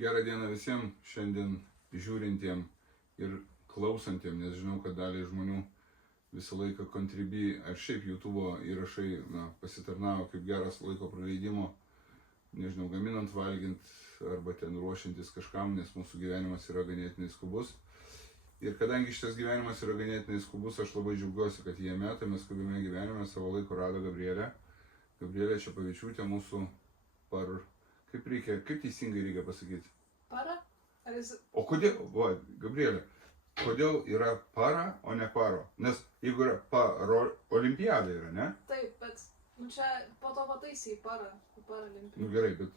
Gerą dieną visiems šiandien žiūrintiem ir klausantiem, nes žinau, kad daliai žmonių visą laiką Contribui ar šiaip YouTube įrašai pasitarnavo kaip geras laiko praleidimo, nežinau, gaminant, valgint arba ten ruošiantis kažkam, nes mūsų gyvenimas yra ganėtinai skubus. Ir kadangi šitas gyvenimas yra ganėtinai skubus, aš labai džiaugiuosi, kad jame, tame skubiame gyvenime savo laiko rado Gabrielė. Gabrielė Čepavičiūtė mūsų kaip teisingai reikia pasakyti? O kodėl, Gabrielė, kodėl yra para, o ne paro? Nes jeigu yra olimpiada yra, ne? Taip, bet čia po to pataisai paralimpiada. Gerai, bet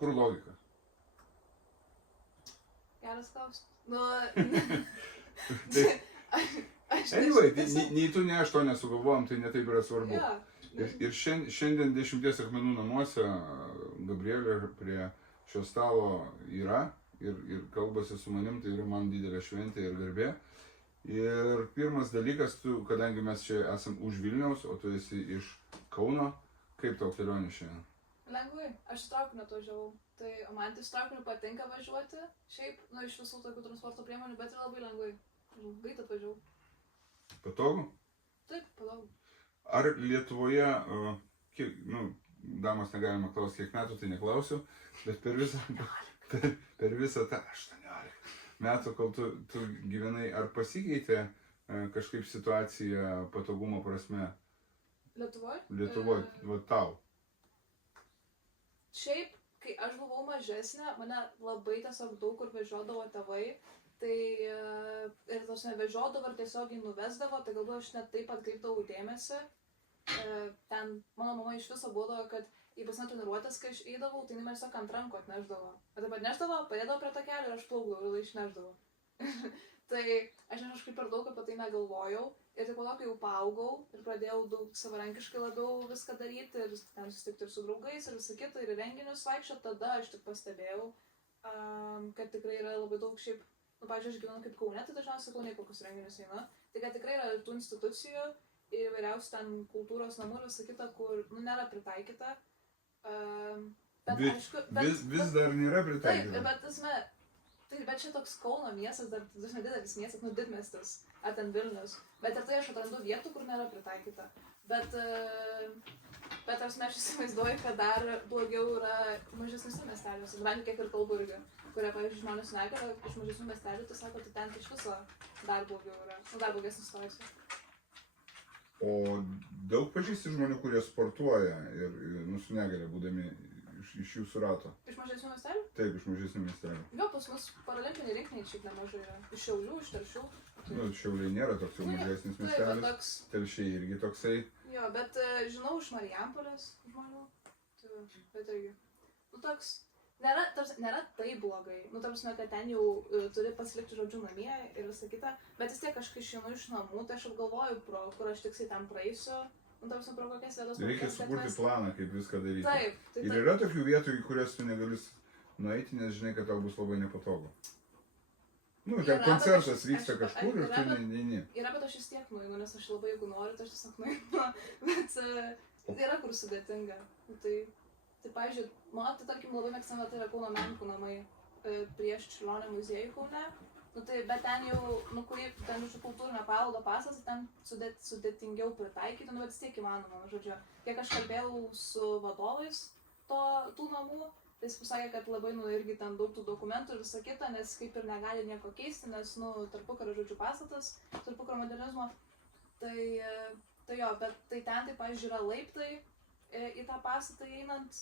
kur logika? Geras klausimas. Anyway, nei tu, nei aš to nesugalvojom, tai netaip yra svarbu. Ir šiandien 10 akmenų namuose Gabrielė prie šio stalo yra ir kalbasi su manim, tai yra man didelė šventė ir garbė. Ir pirmas dalykas, kadangi mes čia esam už Vilniaus, o tu esi iš Kauno, kaip tau kelionė šiandien? Lengvai, aš traukiniu atvažiavau. Tai man tai traukiniu patinka važiuoti, šiaip, iš visų tokių transporto priemonių, bet ir labai lengvai. Greit atvažiavau. Patogu? Taip, patogu. Ar Lietuvoje, damos negalima klausti, kiek metų, tai neklausiu, bet per visą tą 18 metų, kol tu gyvenai, ar pasikeitė kažkaip situacija patogumo prasme? Lietuvoje? Lietuvoje, va tau. Šiaip, kai aš buvau mažesnė, mane labai tiesiog daug kur vežiodavo tėvai, tai ir tos nevežiodavo ir tiesiogiai nuvesdavo, tai galbūt aš net taip atkreipdavau dėmesį. Ten mano mama iš viso būdavo, kad į baseino treniruotės, kai aš eidavau, tai jinai man tiesiog ant rankų atnešdavo. Bet taip atnešdavo, padėdavo prie takelio ir aš plaukdavau ir išnešdavau. Tai aš kažkaip per daug apie tai negalvojau. Ir taip kai jau paaugau ir pradėjau daug savarankiškai labiau viską daryti ir ten susitikti ir su draugais ir visą kitą ir į renginius vaikščioti, tada aš tik pastebėjau, kad tikrai yra labai daug šiaip, pavyzdžiui, aš gyvenu kaip Kaune, tai dažniausiai Kaune kokius renginius einu, tai kad tikrai yra tų institucijų ir įvairiausių ten kultūros namų ir visą kitą, kur nėra pritaikyta. Vis dar nėra pritaikyta. Taip, bet čia toks Kauno miestas, dar didelis miestas, didmiestis, ar ten Vilnius. Bet ir tai aš atrandu vietų, kur nėra pritaikyta. Bet aš įsivaizduoju, kad dar blogiau yra mažesniuose miesteliuose. Bent kiek ir kalbu irgi, kurie, pavyzdžiui, žmonės su negalia iš mažesnių miestelių, tai sako, tai ten iš viso dar blogiau yra, dar blogesnė situacija. O daug pažįsti žmonių, kurie sportuoja ir su negalia būdami iš jūsų rato? Iš mažesnių miestelių? Taip, iš mažesnių miestelių. Jo, pas mus paralimpiniai rinkiniai šiaip nemažai yra. Iš Šiaulių, iš Telšių. Šiauliai nėra toks jau mažesnis miestelis. Telšiai irgi toksai. Jo, bet žinau iš Marijampolės žmonių. Bet irgi. Toks, nėra taip blogai. Kad ten jau turi pasilikti žodžiu namie ir visą kitą. Bet vis tiek kažkai išeinu iš namų, tai aš apgalvoju, kur aš tiksliai ten praeisiu. Pro kokias vietas. Reikia sukurti planą, kaip viską daryti. Taip. Ir yra tokių vietų, į kurias tu negali nueiti, nes žinai, kad tau bus labai nepatogu. Ten koncertas vyksta kažkur ir tu neini. Yra, bet aš vis tiek nueinu, nes aš labai, jeigu noriu, tai aš tiesiog nueinu. Bet yra kur sudėtinga. Tai, pavyzdžiui, man tai tarkim labai mėgstama, tai yra Kauno menininkų namai prieš Čiurlionio muziejų Kaune. Bet ten jau, ten iš kultūrinio paveldo pasas, ten sudėtingiau pritaikyti, bet vis tiek įmanoma, žodžiu. Kiek aš kalbėjau su vadovais tų namų, tai jis pasakė, kad labai, irgi ten daug tų dokumentų ir visą kitą, nes kaip ir negali nieko keisti, nes, tarpukario, žodžiu, pastatas, tarpukario modernizmo. Tai jo, bet tai ten, tai, pavyzdžiui, yra laiptai į tą pastatą einant.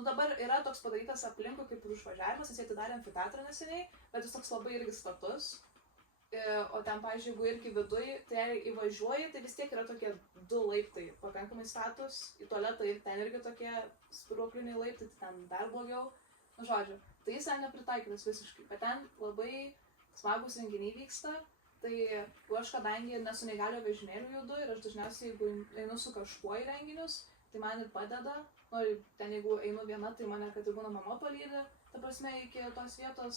Dabar yra toks padarytas aplinkui kaip ir užvažiavimas, jis atidarė amfiteatrą neseniai, bet jis toks labai irgi status. O ten, pavyzdžiui, jeigu irgi viduj, tai įvažiuoji, tai vis tiek yra tokie 2 laiptai, pakankamai status, į tualetą ir ten irgi tokie spiruokliniai laiptai, tai ten dar blogiau. Žodžiu, tai jis ten nepritaikytas visiškai, bet ten labai smagus renginiai vyksta. Tai aš kadangi nesu neįgaliojo vežimėlių judu ir aš dažniausiai, jeigu einu su kažkuo į renginius, tai man ir padeda. Ten jeigu einu viena, tai mane, kad ir būna mama palydi, ta prasme, iki tos vietos.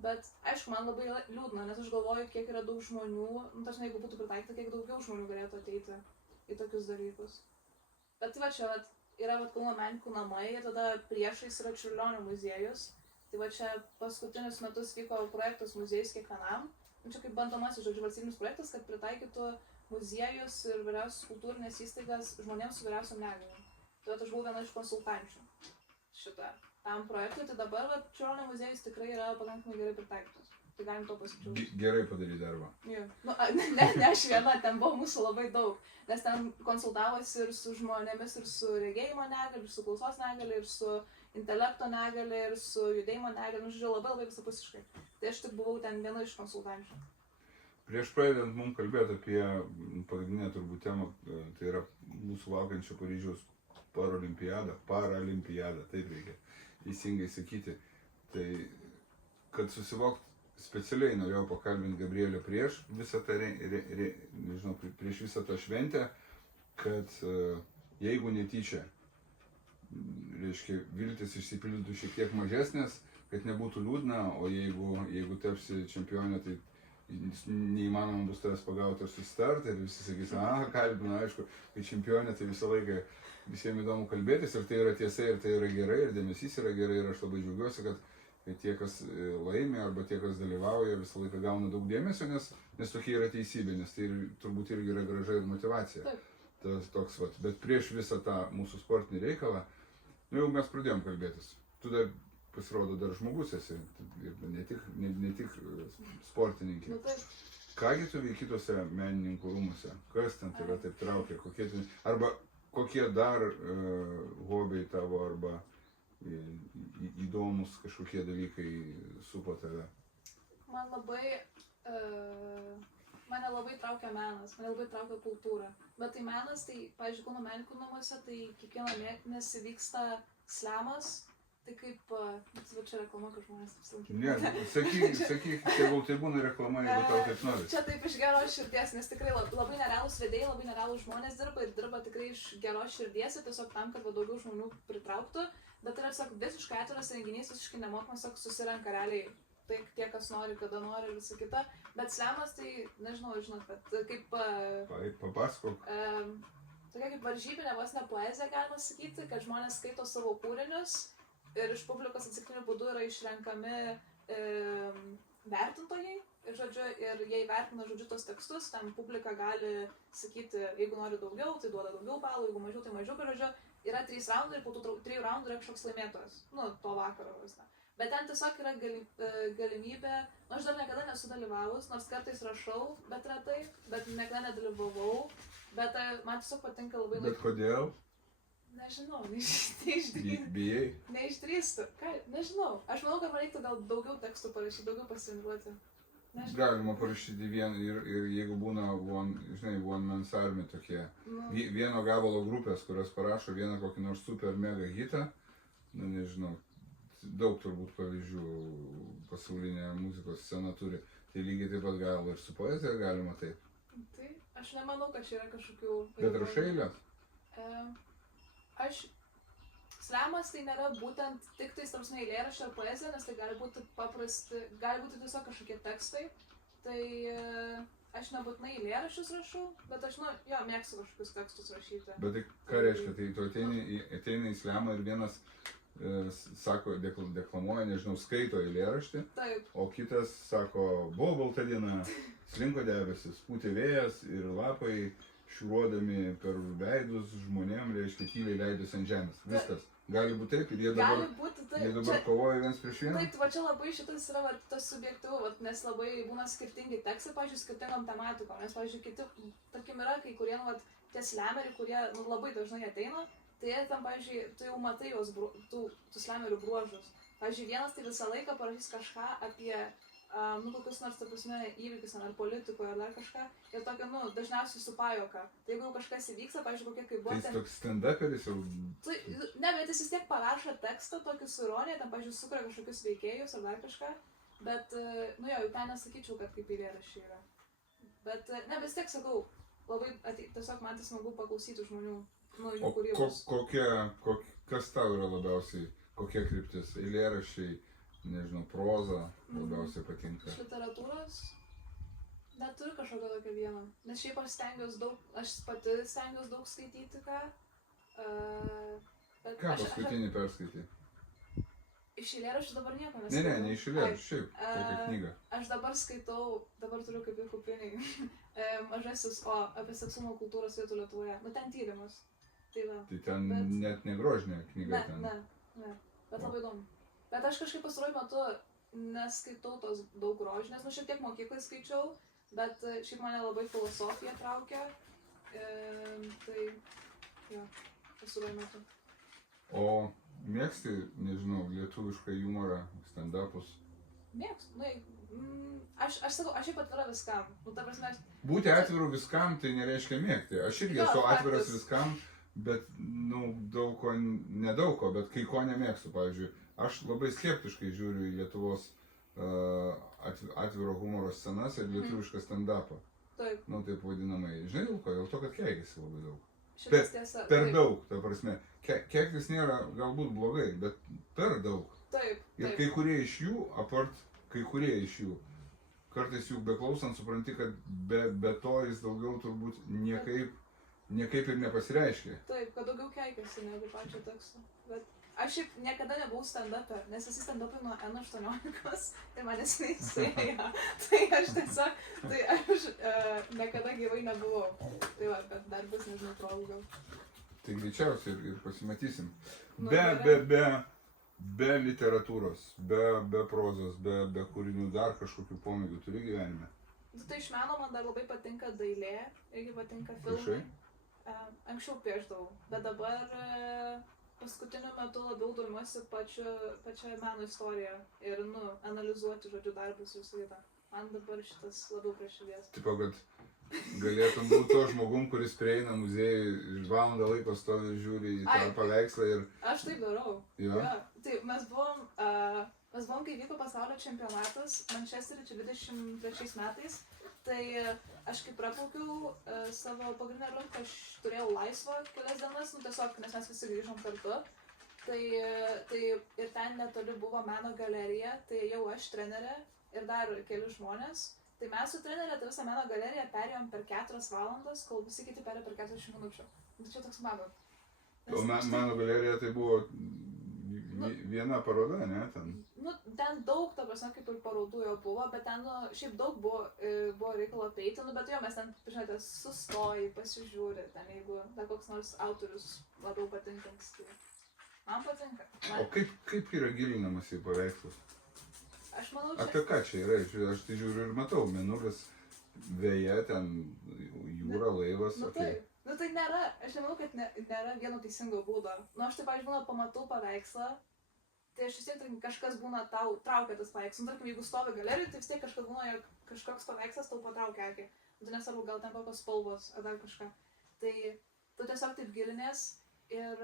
Bet aišku, man labai liūdna, nes aš galvoju, kiek yra daug žmonių, jeigu būtų pritaikyta, kiek daugiau žmonių galėtų ateiti į tokius dalykus. Bet tai va čia, yra vat Kauno menininkų namai ir tada priešais yra Čiurlionio muziejus. Tai va čia paskutinius metus vyko projektas muziejus kiekvienam. Nu, čia kaip bandomasis, žodžiu, valstybinis projektas, kad pritaikytų muziejus ir vyriausias kultūrinės įstaigas žmonėms su vyriausiom negaliom. Tai vat aš buvau viena iš konsultančių tam projektui, tai dabar vat Čiurlionio muziejus tikrai yra pakankamai gerai pritaikytas. Tai galim to pasidžiaugti. Gerai padaryti darbą. Jo. Nu, ne aš viena, ten buvo mūsų labai daug, nes ten konsultavosi ir su žmonėmis, ir su regėjimo negali, ir su klausos negali, ir su intelekto negali, ir su judėjimo negali, nu, žodžiu, labai visapusiškai. Tai aš tik buvau ten viena iš konsultančių. Prieš pradedant mums kalbėti apie pagrindinę turbūt temą, tai yra mūsų laukiančio Paryžiaus paralimpiadą, taip reikia teisingai sakyti. Tai, kad susivokt, specialiai norėjau pakalbinti Gabrielę prieš visą tą, prieš visą tą šventę, kad jeigu netyčia, reiškia, viltis išsipildytų šiek tiek mažesnės, kad nebūtų liūdna, o jeigu tapsi čempionė, tai neįmanoma bus tavęs pagauti ir susitarti ir visi sakys, kalbina, aišku, kai čempionė, tai visą laiką visiems įdomu kalbėtis ir tai yra tiesa ir tai yra gerai ir dėmesys yra gerai ir aš labai džiaugiuosi, kad tie, kas laimi arba tie, kas dalyvauja, visą laiką gauna daug dėmesio, nes tokia yra teisybė, nes tai turbūt irgi yra graža ir motyvacija. Tas toks, bet prieš visą tą mūsų sportinį reikalą, nu jau mes pradėjom kalbėtis. Tu dar pasirodo dar žmogus esi, ne tik sportininkė. Nu, taip. Kągi tu veiki tuose menininkų rūmuose? Kas ten tave taip traukia? Kokie dar hobiai tavo arba įdomus kažkokie dalykai supo tave? Mane labai traukia menas, mane labai traukia kultūra. Bet tai menas, tai, pavyzdžiui, Kauno menininkų namuose, tai kiekvieną mėnesį vyksta slemas. Tai kaip, va čia reklama, kad žmonės apsilankyti. Ne, sakyk, tai būna reklama, jeigu tau taip nori. Čia taip iš geros širdies, nes tikrai labai nerealūs vedėjai, labai nerealūs žmonės dirba tikrai iš geros širdies ir tiesiog tam, kad daugiau žmonių pritrauktų. Bet tai yra tiesiog visiškai atviras renginys, visiškai nemokamas, tiesiog susirenka realiai tai tie, kas nori, kada nori ir visa kita. Bet slemas tai, nežinau, žinot, bet kaip... Papasakok. Tokia kaip varžybinė vos ne poezija, galima sakyti, kad žmonės skaito savo kūrinius. Ir iš publikos atsitiktiniu būdu yra išrenkami vertintojai ir jie įvertina tos tekstus, ten publika gali sakyti, jeigu nori daugiau, tai duoda daugiau balų, jeigu mažiau, tai mažiau, yra 3 raundai ir po tų 3 raundų yra kažkoks laimėtojas, to vakaro visą. Bet ten tiesiog yra galimybė, aš dar niekada nesu dalyvavus, nors kartais rašau, bet retai, bet niekada nedalyvavau, bet man tiesiog patinka labai... Bet kodėl? Nežinau, neišdrįstu. Bijai? Neišdrįstu. Nežinau. Aš manau, kad man reiktų gal daugiau tekstų parašyti, daugiau pasirinkuoti. Galima parašyti ir jeigu būna, one man's army tokie. Vieno gabalo grupės, kurios parašo vieną kokį nors super mega hitą, nežinau, daug turbūt pavyzdžių pasaulinė muzikos scena turi. Tai lygiai taip pat gal ir su poezija galima taip. Tai aš nemanau, kad čia yra kažkokių... Bet rašai eilės? Slemas tai nėra būtent tik tais tarpsme eilėraščio ar poezija, nes tai gali būti tiesiog kažkokie tekstai. Tai aš nebūtinai eilėraščius rašau, bet aš, mėgstu kažkokius tekstus rašyti. Bet tai ką reiškia? Tai tu ateini į slemą ir vienas sako, deklamuoja, nežinau, skaito eilėraštį, o kitas sako, buvo balta diena, slinko debesis, pūtė vėjas ir lapai šiuruodami per veidus žmonėm, reiškia, tyliai leidus ant žemės. Viskas. Gali būti taip ir jie dabar kovoja viens prieš vieną? Taip, va čia labai šitas yra tas subjektyvu, nes labai būna skirtingi tekstai, pavyzdžiui, skirtingom tematikom. Nes, pavyzdžiui, kiti, tarkim, yra kai kurie, tie slemeriai, kurie labai dažnai ateina, tai jie tam, pavyzdžiui, tu jau matai jos, tų slemerių bruožus. Pavyzdžiui, vienas tai visą laiką parašys kažką apie kokius nors, įvykius ar politikoje ar dar kažką ir tokio, dažniausiai su pajuoka. Tai jeigu kažkas įvyksta, pavyzdžiui, kokie kaip buvo... Tai jis toks stand-uperis jau... Ne, bet jis vis tiek parašo tekstą, tokį su ironija, ten, pavyzdžiui, sukuria kažkokius veikėjus ar dar kažką, bet, jau ten nesakyčiau, kad kaip eilėraščiai yra. Bet, vis tiek sakau, labai, tiesiog man tai smagu paklausyti žmonių, jų kūrybos. Kas tau yra labiausiai, kokia kryptis, eilėraščiai? Nežinau, proza labiausiai patinka. Iš literatūros neturiu kažkokio tokio vieno, nes šiaip aš pati stengiuosi daug skaityti, ką. Bet Ką paskutinį perskaitai? Iš eilėraščių dabar nieko Ne, neskaitau. ne iš eilės, šiaip, kokią knygą. Aš dabar skaitau, dabar turiu kaip ir kupiniai, mažasis O apie seksumo kultūros vietų Lietuvoje. Nu ten tyrimas. Tai va. Tai ten Bet- net negrožinė knyga Ne, ten. ne. Bet labai įdomu. Bet aš kažkaip pastaruoju metu neskaitau tos daug grožinės, nu šiek tiek mokyklai skaičiau, bet šiaip mane labai filosofija traukia. Tai, jo, pastaruoju metu. O mėgsti, nežinau, lietuvišką humorą, stand-upus? Mėgstu, nu, aš sakau, aš šiaip atvira viskam. Nu, ta prasme, Būti atviru viskam tai nereiškia mėgti. Aš irgi Jo, esu atviras faktas. viskam, bet, nu, daug ko, nedaug ko, bet kai ko nemėgstu, pavyzdžiui. Aš labai skeptiškai žiūriu į Lietuvos atviro humoro scenas ir lietuvišką stand-upą. taip, Nu, taip vadinamai. Žinai, dėl ko? Dėl to, kad keikiasi labai daug. šitas tiesa. Per taip, daug, ta prasme. Keiktis nėra galbūt blogai, bet per daug. Taip, Ir taip. kai kurie iš jų, apart kai kurie iš jų, kartais jų beklausant supranti, kad be to jis daugiau turbūt niekaip ir nepasireiškia. Taip, kad daugiau keikiasi negu pačio teksto. Bet aš šiaip niekada nebuvau stand-up'e, nes visi stand-up'ai nuo N18 ir manęs neįsėja. Tai aš tiesiog, tai aš niekada gyvai nebuvau. Tai va, bet dar bus, nežinau, progų gal. Tai greičiausiai ir pasimatysim. Nu, Be literatūros, be prozos, be kūrinių dar kažkokių pomėgių turi gyvenime. Nu, tai iš meno man dar labai patinka dailė, irgi patinka filmai. Paišai? Anksčiau piešdavau, bet dabar paskutiniu metu labiau domiuosi pačią meno istoriją ir, nu, analizuoti, žodžiu, darbus visą kitą. Man dabar šitas labiau prie širdies. Tipo, kad galėtum būti to žmogum, kuris prieina muziejui ir valandą laiko stovi ir žiūri į tą Ai. paveikslą ir... Aš taip darau. Jo? Ja. Tai mes buvom, kai vyko pasaulio čempionatas Mančesterį čia 23 metais, tai aš kai praplaukiau savo pagrindinę rungtį, aš turėjau laisvą kelias dienas, nu tiesiog, nes mes visi grįžom kartu. Tai ir ten netoli buvo meno galerija, tai jau aš trenerė ir dar keli žmonės. Tai mes su trenerė tą visą meno galeriją perėjom per 4 valandas, kol visi kiti perėjo per 40 minučių. Tai čia toks mano. O meno galerija tai buvo viena paroda, ne? Ten. Nu, ten daug, ta prasme, kaip ir parodų jo buvo, bet ten, nu, šiaip daug buvo reikalo apeiti, nu, bet jo, mes ten, žinote, sustoji, pasižiūri, ten, jeigu dar koks nors autorius labiau patinkams, tai man patinka. O kaip yra gilinamas į paveikslus? Aš manau, Apie ką čia yra? Aš tai žiūriu ir matau, mėnulis, vėja, ten jūra, laivas. Nu, Okay. tai, nu, tai nėra, aš nemanau, kad nėra vieno teisingo būdo. Nu, aš taip, pavyzdžiui, pamatau paveikslą, tai aš vis tiek, tarkim, kažkas būna tau traukia tas paveikslas. Nu, tarkim, jeigu stovi galerijoje, tai vis tiek kažkas būna, jog kažkoks paveikslas tau patraukia akį. Nu, tai nesvarbu, gal ten kokios spalvos ar dar kažką. Tai tu tiesiog taip gilinės ir,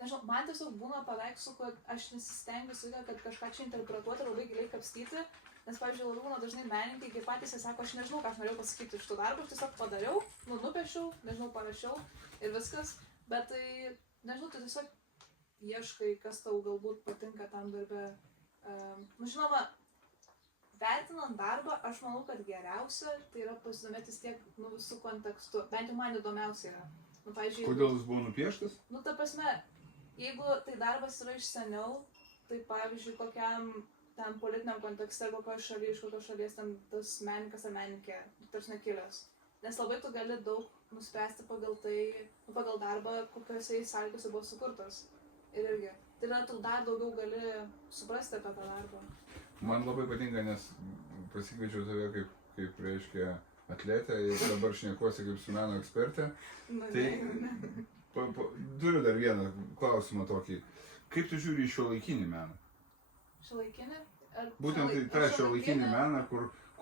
nežinau, man tiesiog būna paveikslų, kad aš nesistengiu su kad kažką čia interpretuoti ir labai giliai kapstyti. Nes, pavyzdžiui, labai būna dažnai menininkai, kai patys jie sako, aš nežinau, ką aš norėjau pasakyti iš tų darbų, aš tiesiog padariau, nu, nupiešiau, nežinau, parašiau ir viskas. Bet tai, nežinau, tu tiesiog ieškai, kas tau galbūt patinka tam darbe. Nu, žinoma, vertinant darbą, aš manau, kad geriausia tai yra pasidomėtis tiek, nu, visų kontekstu. Bent jau man įdomiausia yra. Nu, pavyzdžiui, Kodėl jis buvo nupieštas? nu, ta prasme, jeigu tai darbas yra iš seniau, tai pavyzdžiui, kokiam ten politiniam kontekste, kokioje šalyje, iš kokios šalies ten tas menininkas ar menininkė, tarsi nekilęs. Nes labai tu gali daug nuspręsti pagal tai, nu, pagal darbą, kokiose jis sąlygose buvo sukurtas. Ir irgi. Tai yra, tu dar daugiau gali suprasti apie tą darbą. Man labai patinka, nes pasikviečiau tave kaip reiškia, atletę ir dabar šnekuosi kaip su meno ekspertė. Nu, Tai ne. turiu dar vieną klausimą tokį. Kaip tu žiūri į šiuolaikinį meną? Šiuolaikinį? Būtent į tą šiuolaikinį meną,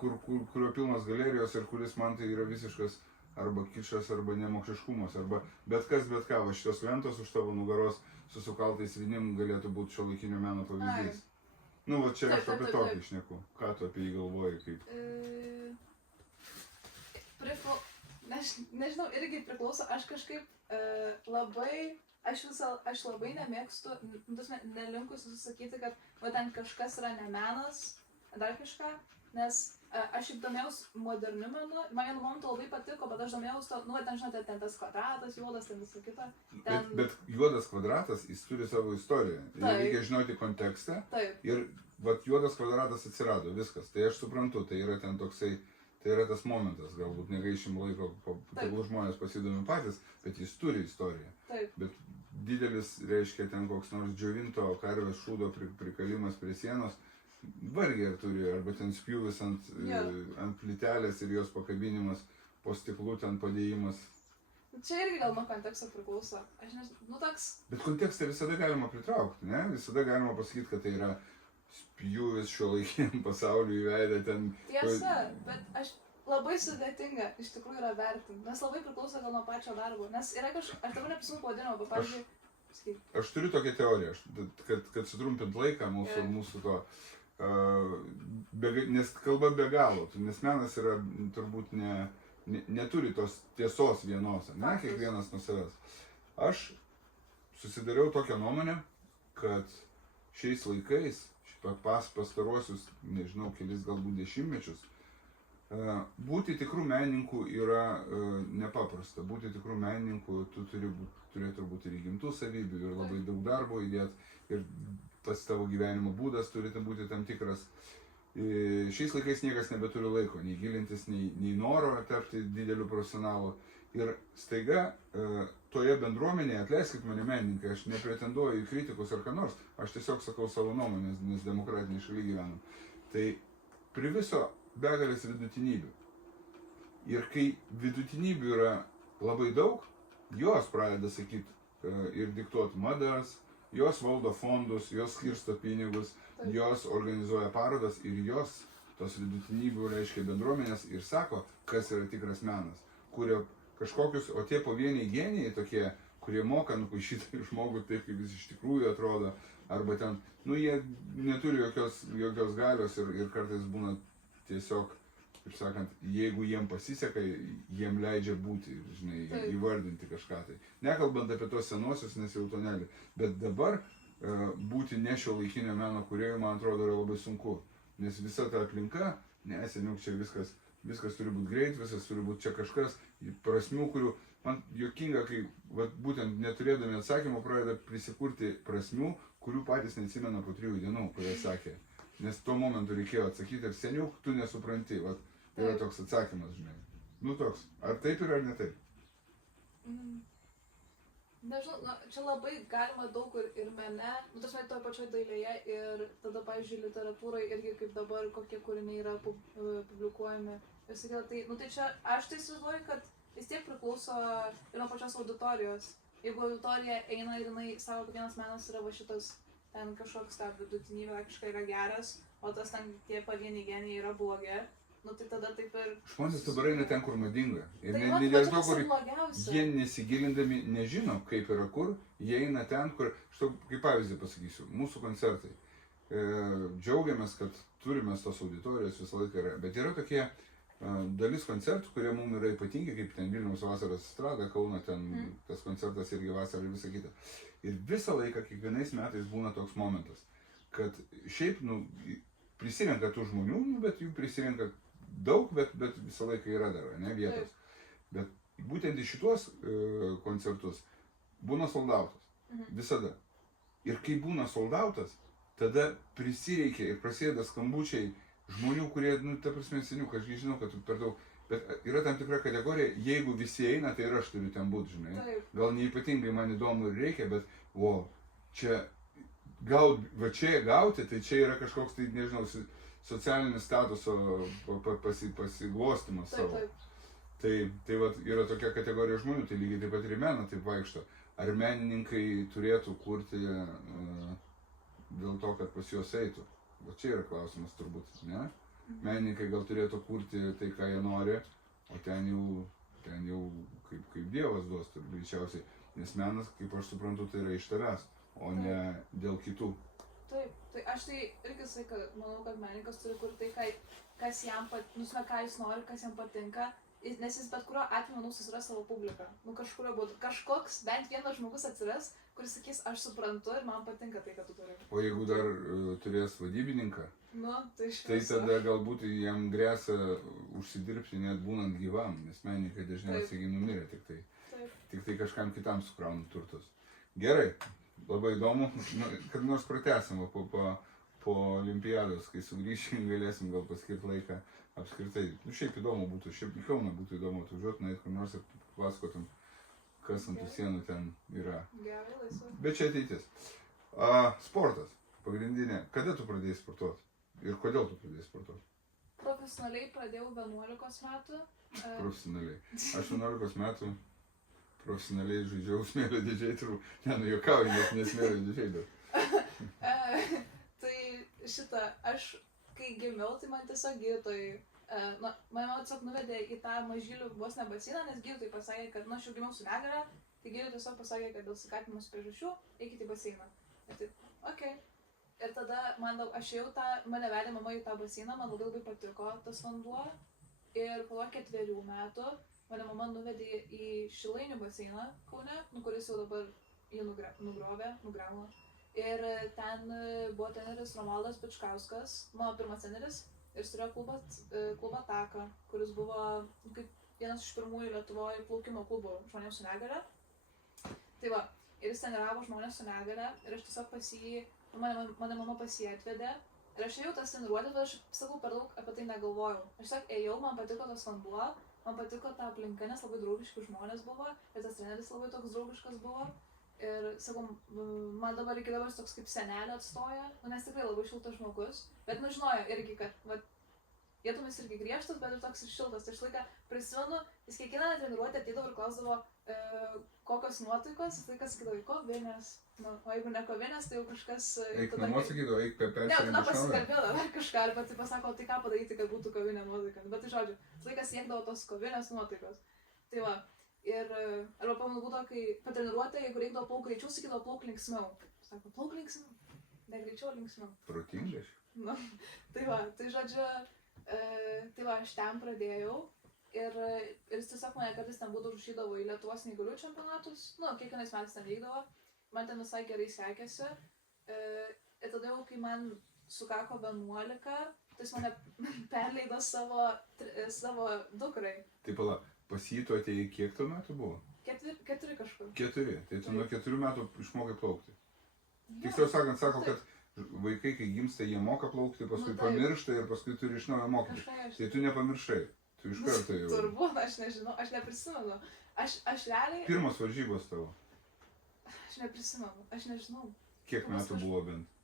kurio pilnas galerijos ir kuris man tai yra visiškas arba kičas, arba nemokšiškumas, arba bet ką, va šitos lentos už tavo nugaros su sukaltais vinim galėtų būti šiuolaikinio meno pavyzdys. Nu, va čia Taip, aš apie taip, tokį taip. šneku. Ką tu apie jį galvoji, kaip? Nežinau, irgi priklauso, aš kažkaip aš labai nemėgstu, nelinkusi susakyti, kad va ten kažkas yra ne menas, dar kažką, nes aš šiaip domėjausi moderniu menu, man vienu momentu labai patiko, bet aš domėjausi to, nu, ten žinote, ten tas kvadratas, juodas, ten visą kitą. Ten... Bet juodas kvadratas, jis turi savo istoriją. Ir reikia žinoti kontekstą. Taip. Ir vat juodas kvadratas atsirado, viskas. Tai aš suprantu, tai yra ten toksai, tai yra tas momentas, galbūt negaišim laiko, tegul žmonės pasidomi patys, bet jis turi istoriją. Taip. Bet didelis, reiškia, ten koks nors džiovinto karvės šūdo prikalimas prie sienos, vargiai ar turi, arba ten spjūvis ant plytelės ir jos pakabinimas, po stiklų ten padėjimas. Čia irgi gal nuo konteksto priklauso. Aš nežinau, nu toks... Bet kontekstą visada galima pritraukti, ne? Visada galima pasakyti, kad tai yra spjūvis šiuolaikiniam pasauliui įveidę ten... Tiesa, bet aš labai sudėtinga iš tikrųjų yra vertinti, nes labai priklauso gal nuo pačio darbo. Nes yra aš dabar neprisimenu pavadinimo, bet pavyzdžiui... Aš turiu tokią teoriją, kad sutrumpint laiką mūsų to... nes kalba be galo, nes menas yra turbūt neturi tos tiesos vienos, ne, kiekvienas nuo savęs. Aš susidariau tokią nuomonę, kad šiais laikais, pastaruosius, nežinau, kelis galbūt dešimtmečius, būti tikrų menininkų yra nepaprasta. Būti tikrų menininkų tu turėtų būti ir įgimtų savybių, ir labai daug darbo įdėti, ir pats tavo gyvenimo būdas turėtų būti tam tikras. Šiais laikais niekas nebeturi laiko, nei gilintis, nei noro tapti dideliu profesionalu. Ir staiga toje bendruomenėje, atleiskit mane menininkai, aš nepretenduoju į kritikus ar ką nors, aš tiesiog sakau savo nuomonę, nes demokratinėje šalyje gyvenam. Tai priviso begalės vidutinybių. Ir kai vidutinybių yra labai daug, jos pradeda sakyti ir diktuoti madas, jos valdo fondus, jos skirsto pinigus, jos organizuoja parodas ir jos, tos vidutinybių, reiškia bendruomenės, ir sako, kas yra tikras menas. Kuria kažkokius, o tie pavieniai genijai tokie, kurie moka nupaišyti žmogų taip, kaip jis iš tikrųjų atrodo, arba ten, nu jie neturi jokios galios ir kartais būna tiesiog, kaip sakant, jeigu jiem pasiseka, jiem leidžia būti, žinai, įvardinti kažką tai. Nekalbant apie tos senosius, nes jau to neli. Bet dabar būti ne šiuolaikinio meno kūrėjų, man atrodo, yra labai sunku. Nes visa ta aplinka, neseniuk čia viskas turi būti greit, viskas turi būti čia kažkas, prasmių, kurių, man juokinga, kai būtent neturėdami atsakymų pradeda prisikurti prasmių, kurių patys neatsimena po 3 dienų, kurie sakė. Nes tuo momentu reikėjo atsakyti ir seniau tu nesupranti, tai yra toks atsakymas, žinai. Nu toks, ar taip yra, ar ne taip? Nežinau, čia labai galima daug ir mene, nu tas toje pačioje dailėje ir tada, pavyzdžiui, literatūrai irgi kaip dabar kokie kūriniai yra publikuojami. Ir sakė, tai čia aš tai įsivaizduoju, kad vis tiek priklauso ir nuo pačios auditorijos. Jeigu auditorija eina ir jinai savo, kad vienas menas yra va šitas, ten kažkoks ta vidutinybė kažkai yra geras, o tas ten tie pavieniai genijai yra blogi, nu tai tada taip ir... Žmonės dabar eina ten, kur madinga. Ir tai dėl to, kur jie nesigilindami nežino, kaip yra kur, jie eina ten, kur... Štai kaip pavyzdį pasakysiu, mūsų koncertai. Džiaugiamės, kad turime tos auditorijos visą laiką yra, bet yra tokie dalis koncertų, kurie mums yra ypatingi, kaip ten Vilniaus vasaros estrada, Kauno ten tas koncertas irgi vasarą ir visą kitą. Ir visą laiką, kiekvienais metais būna toks momentas, kad šiaip, nu, prisirenka tų žmonių, bet jų prisirenka daug, bet visą laiką yra dar, ne, vietos. Bet būtent į šituos koncertus būna soldautas. Visada. Ir kai būna soldautas, tada prisireikia ir prasideda skambučiai žmonių, kurie, nu, ta prasme, seniuk, aš žinau, kad per daug, bet yra tam tikra kategorija, jeigu visi eina, tai ir aš turiu ten būti, žinai. Gal neypatingai man įdomu ir reikia, bet, čia, va čia gauti, tai čia yra kažkoks, tai, nežinau, socialinis statuso pasiglostimas savo. Tai va, yra tokia kategorija žmonių, tai lygiai taip pat ir meną taip vaikšto. Ar menininkai turėtų kurti dėl to, kad pas juos eitų? Va čia yra klausimas turbūt, ne? Menininkai gal turėtų kurti tai, ką jie nori, o ten jau kaip Dievas duos, greičiausiai. Nes menas, kaip aš suprantu, tai yra iš tavęs, o ne dėl kitų. Taip, tai aš tai irgi sakau, manau, kad menininkas turi kurti tai, kas jam patinka, ką jis nori, kas jam patinka, nes jis bet kurio atveju, manau, susiras savo publiką. Nu, kažkurio būdu. Kažkoks, bent vienas žmogus atsiras, kuris sakys, aš suprantu ir man patinka tai, ką tu turi. O jeigu dar turės vadybininką, Nu, tai iš tai viso. tada galbūt jam grėsia užsidirbti net būnant gyvam, nes menininkai dažniausiai numirė tik tai. Taip. Tik tai kažkam kitam sukrauna turtus. Gerai, labai įdomu, kad nors pratęsim po olimpiados, kai sugrįšim, galėsim gal paskirti laiką apskritai. Nu, šiaip įdomu būtų, šiaip į Kauną būtų įdomu atvažiuoti, nueit kur nors ir papasakotum, kas ant tų sienų ten yra. Gerai, laisvai. Bet čia ateitis. Sportas, pagrindinė. Kada tu pradėjai sportuoti? Ir kodėl tu pradėjai sportuoti? Profesionaliai pradėjau 11 metų. Profesionaliai. Aš 11 metų profesionaliai žaidžiau smėlio dėžiai, nenujuokauju, nes smėlio dėžiai, bet. Tai šitą, aš kai gimiau, tai man tiesiog gydytojai, mane tiesiog nuvedė į tą mažylių vos ne baseiną, nes gydytojai pasakė, kad, aš jau gimiau su negale, tai gydytojai tiesiog pasakė, kad dėl sveikatinimosi priežasčių eikite į baseiną. Ir taip, okei. Ir tada aš jau mane vedė mama į tą baseiną, man labai patiko tas vanduo. Ir po 4 metų mane mama nuvedė į Šilainių baseiną Kaune, kuris jau dabar jį nugriavo. Ir ten buvo treneris Romualdas Bičkauskas, mano pirmas treneris, ir jis turėjo klubą Taką, kuris buvo kaip vienas iš pirmųjų Lietuvoje plaukimo klubų žmonėms su negale. Tai va, ir jis treniravo žmonės su negale ir aš tiesiog mane mama pas jį atvedė. Ir aš ėjau tas treniruotės, bet aš sakau, per daug apie tai negalvojau. Aš tiesiog ėjau, man patiko tas vanduo, man patiko ta aplinka, nes labai draugiški žmonės buvo, ir tas treneris labai toks draugiškas buvo. Ir sakau, man dabar iki dabar toks kaip senelio atstoja, nes tikrai labai šiltas žmogus. Bet žinojo irgi, kad vietomis irgi griežtas, bet ir toks ir šiltas. Tai aš laiką prisimenu, jis kiekvieną treniruotę ateidavo ir klausdavo, kokios nuotaikos, jis laiką sakydavo, kovinės. O jeigu ne kovinės, tai jau kažkas... Eik namo sakydavo, eik persirengti iš naujo. Ne, pasikalbėdavo ar kažką, arba tai pasako, tai ką padaryti, kad būtų kovinė nuotaika. Bet tai žodžiu, jis laiką siekdavo tos kovinės nuotaikos. Tai va, ir arba pamenu būdavo, kai patreniruotė, jeigu reikdavo plauk greičiau, sakydavo plauk linksmiau. Sako, plauk linksmiau, ne greičiau, linksmiau. Protingas. Tai va, tai žodžiu, aš ten pradėjau. Ir jis tiesiog mane kartais ten būdavo užrašydavo į Lietuvos neįgaliųjų čempionatus. Kiekvienais metais ten vykdavo. Man ten visai gerai sekėsi. Ir tada jau, kai man sukako 11, tai jis mane perleido savo dukrai. Tai pala, pas jį tu atėjai kiek tuo metu buvo? 4 kažkur. 4. Tai tu nuo 4 metų išmokai plaukti. Tiksliau sakant, sako, kad vaikai, kai gimsta, jie moka plaukti, paskui pamiršta ir paskui turi iš naujo mokyti. Tai tu nepamiršai. Tu iš karto jau. Turbūt, aš nežinau, aš neprisimenu. Aš realiai... Pirmas varžybos tavo. Aš neprisimenu, aš nežinau. Kiek metų buvo bent?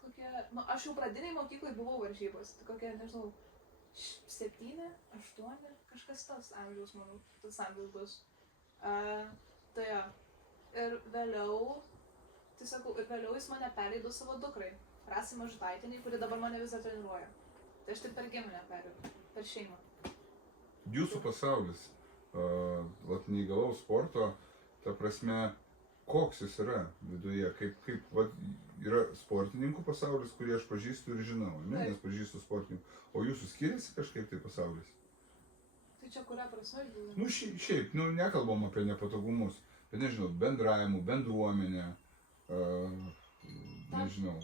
Kokie... Aš jau pradiniai mokyklai buvau varžybos. Tai kokie, nežinau, 7, 8, kažkas tas amžiaus, manau, tas amžiaus bus. Tai jo. Ir vėliau, tai sakau, vėliau jis mane perleido savo dukrai, Rasai Mažutaitiniai, kuri dabar mane vis dar treniruoja. Tai aš taip per giminę perėjau, per šeimą. Jūsų pasaulis, neįgalaus sporto, ta prasme, koks jis yra viduje, kaip yra sportininkų pasaulis, kurį aš pažįstu ir žinau, nes pažįstu sportininkų, o jūsų skiriasi kažkaip tai pasaulis? Tai čia kuria prasme? Šiaip, nekalbam apie nepatogumus, bet nežinau, bendravimų, bendruomenę, nežinau.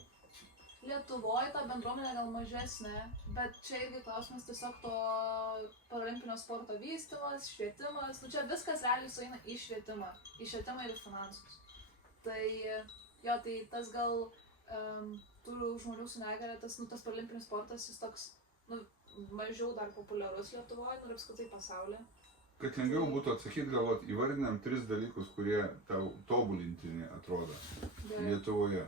Lietuvoje ta bendruomenė gal mažesnė, bet čia irgi klausimas tiesiog to paralimpinio sporto vystymas, švietimas, čia viskas realiai sueina į švietimą ir į finansus. Tai jo, tai tas gal tų žmonių su negale, tas paralimpinis sportas, jis toks mažiau dar populiarus Lietuvoje ir apskritai pasaulyje. Kad lengviau būtų atsakyti, galvot, įvardinam 3 dalykus, kurie tau tobulintini atrodo Lietuvoje.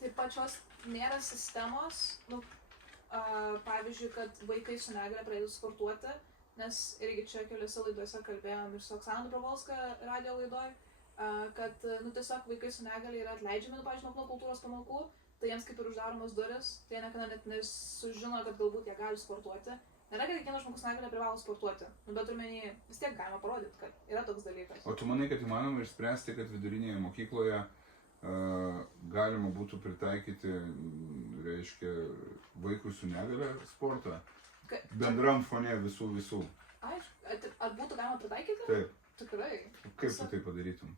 Tai pačios nėra sistemos, pavyzdžiui, kad vaikai su negale pradėtų sportuoti, nes irgi čia keliose laidose kalbėjom ir su Oksana Dobrovolska radijo laidoj, kad tiesiog vaikai su negale yra atleidžiami, pavyzdžiui, nuo kultūros pamokų, tai jiems kaip ir uždaromas duris, tai jie niekada net nesužino, kad galbūt jie gali sportuoti. Nėra, kad kiekvienas žmogus negale privalo sportuoti, bet turmenį vis tiek galima parodyti, kad yra toks dalykas. O tu manai, kad įmanoma išspręsti, kad vidurinėje mokykloje galima būtų pritaikyti, reiškia, vaikų su negale sportą? Bendram fone visų? Aišku, ar būtų galima pritaikyti? Taip. Tikrai. Kaip tu tai padarytum?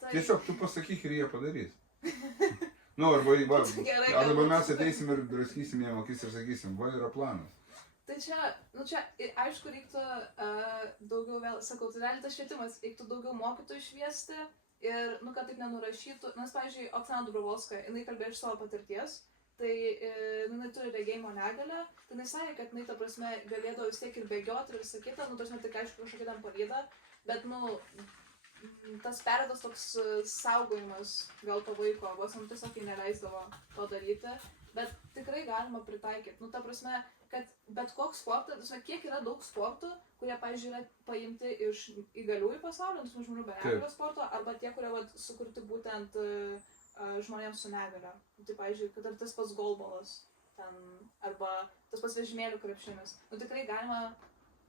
Tai... Tiesiog tu pasakyk ir jie padarys. Nu, arba mes ateisim ir draskysim jiem akis ir sakysim, va yra planas. Tai čia, aišku, reiktų daugiau vėl, sakau, tai realiai tas švietimas, reiktų daugiau mokytojų šviesti ir, kad taip nenurašytų, nes, pavyzdžiui, Oksana Dobrovolska, jinai kalbėjo iš savo patirties, tai jinai turi regėjimo negalią, tai jinai sakė, kad jinai, ta prasme, galėdavo vis tiek ir bėgioti ir visą kitą, tarsi tik aišku kažkokį tam pavydą, bet, tas perėtas toks saugojimas gal to vaiko, vos tiesiog jį neleisdavo to daryti, bet tikrai galima pritaikyti. Ta prasme, kad bet koks sportas, kiek yra daug sportų, kurie, pavyzdžiui, yra paimti iš įgaliųjų pasaulio, žmonių be negalios sporto, arba tie, kurie sukurti būtent žmonėms su negalia. Tai, pavyzdžiui, kad ir tas pats golbolas, arba tas pats vežimėlių krepšinis. Tikrai galima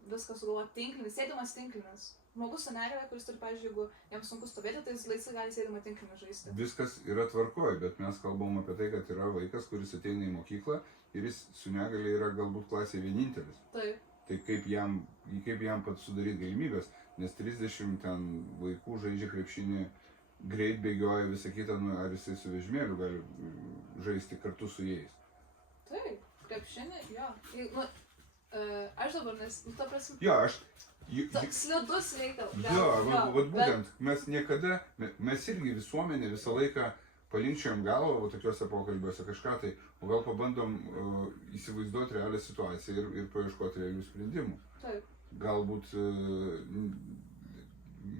viską sugalvoti tinklinis, sėdimas tinklinis. Žmogus su negalia, kuris turi, pavyzdžiui, jeigu jam sunku stovėti, tai jis laisvai gali sėdimą tinklinį žaisti. Viskas yra tvarkoj, bet mes kalbam apie tai, kad yra vaikas, kuris ateina į mokyklą ir jis su negalia yra galbūt klasėje vienintelis. Taip. Tai kaip jam pat sudaryti galimybės, nes 30 ten vaikų žaidžia krepšinį, greit bėgioja visą kitą, ar jisai su vežimėliu gali žaisti kartu su jais. Taip, krepšinį, jo. Aš dabar, nes, ta prasme... Jo, slidus reikalas. Jo, būtent, mes niekada, mes irgi visuomenė visą laiką palinkčiojam galvą tokiuose pokalbiuose kažką tai, o gal pabandom įsivaizduoti realią situaciją ir paieškoti realių sprendimų. Taip. Galbūt,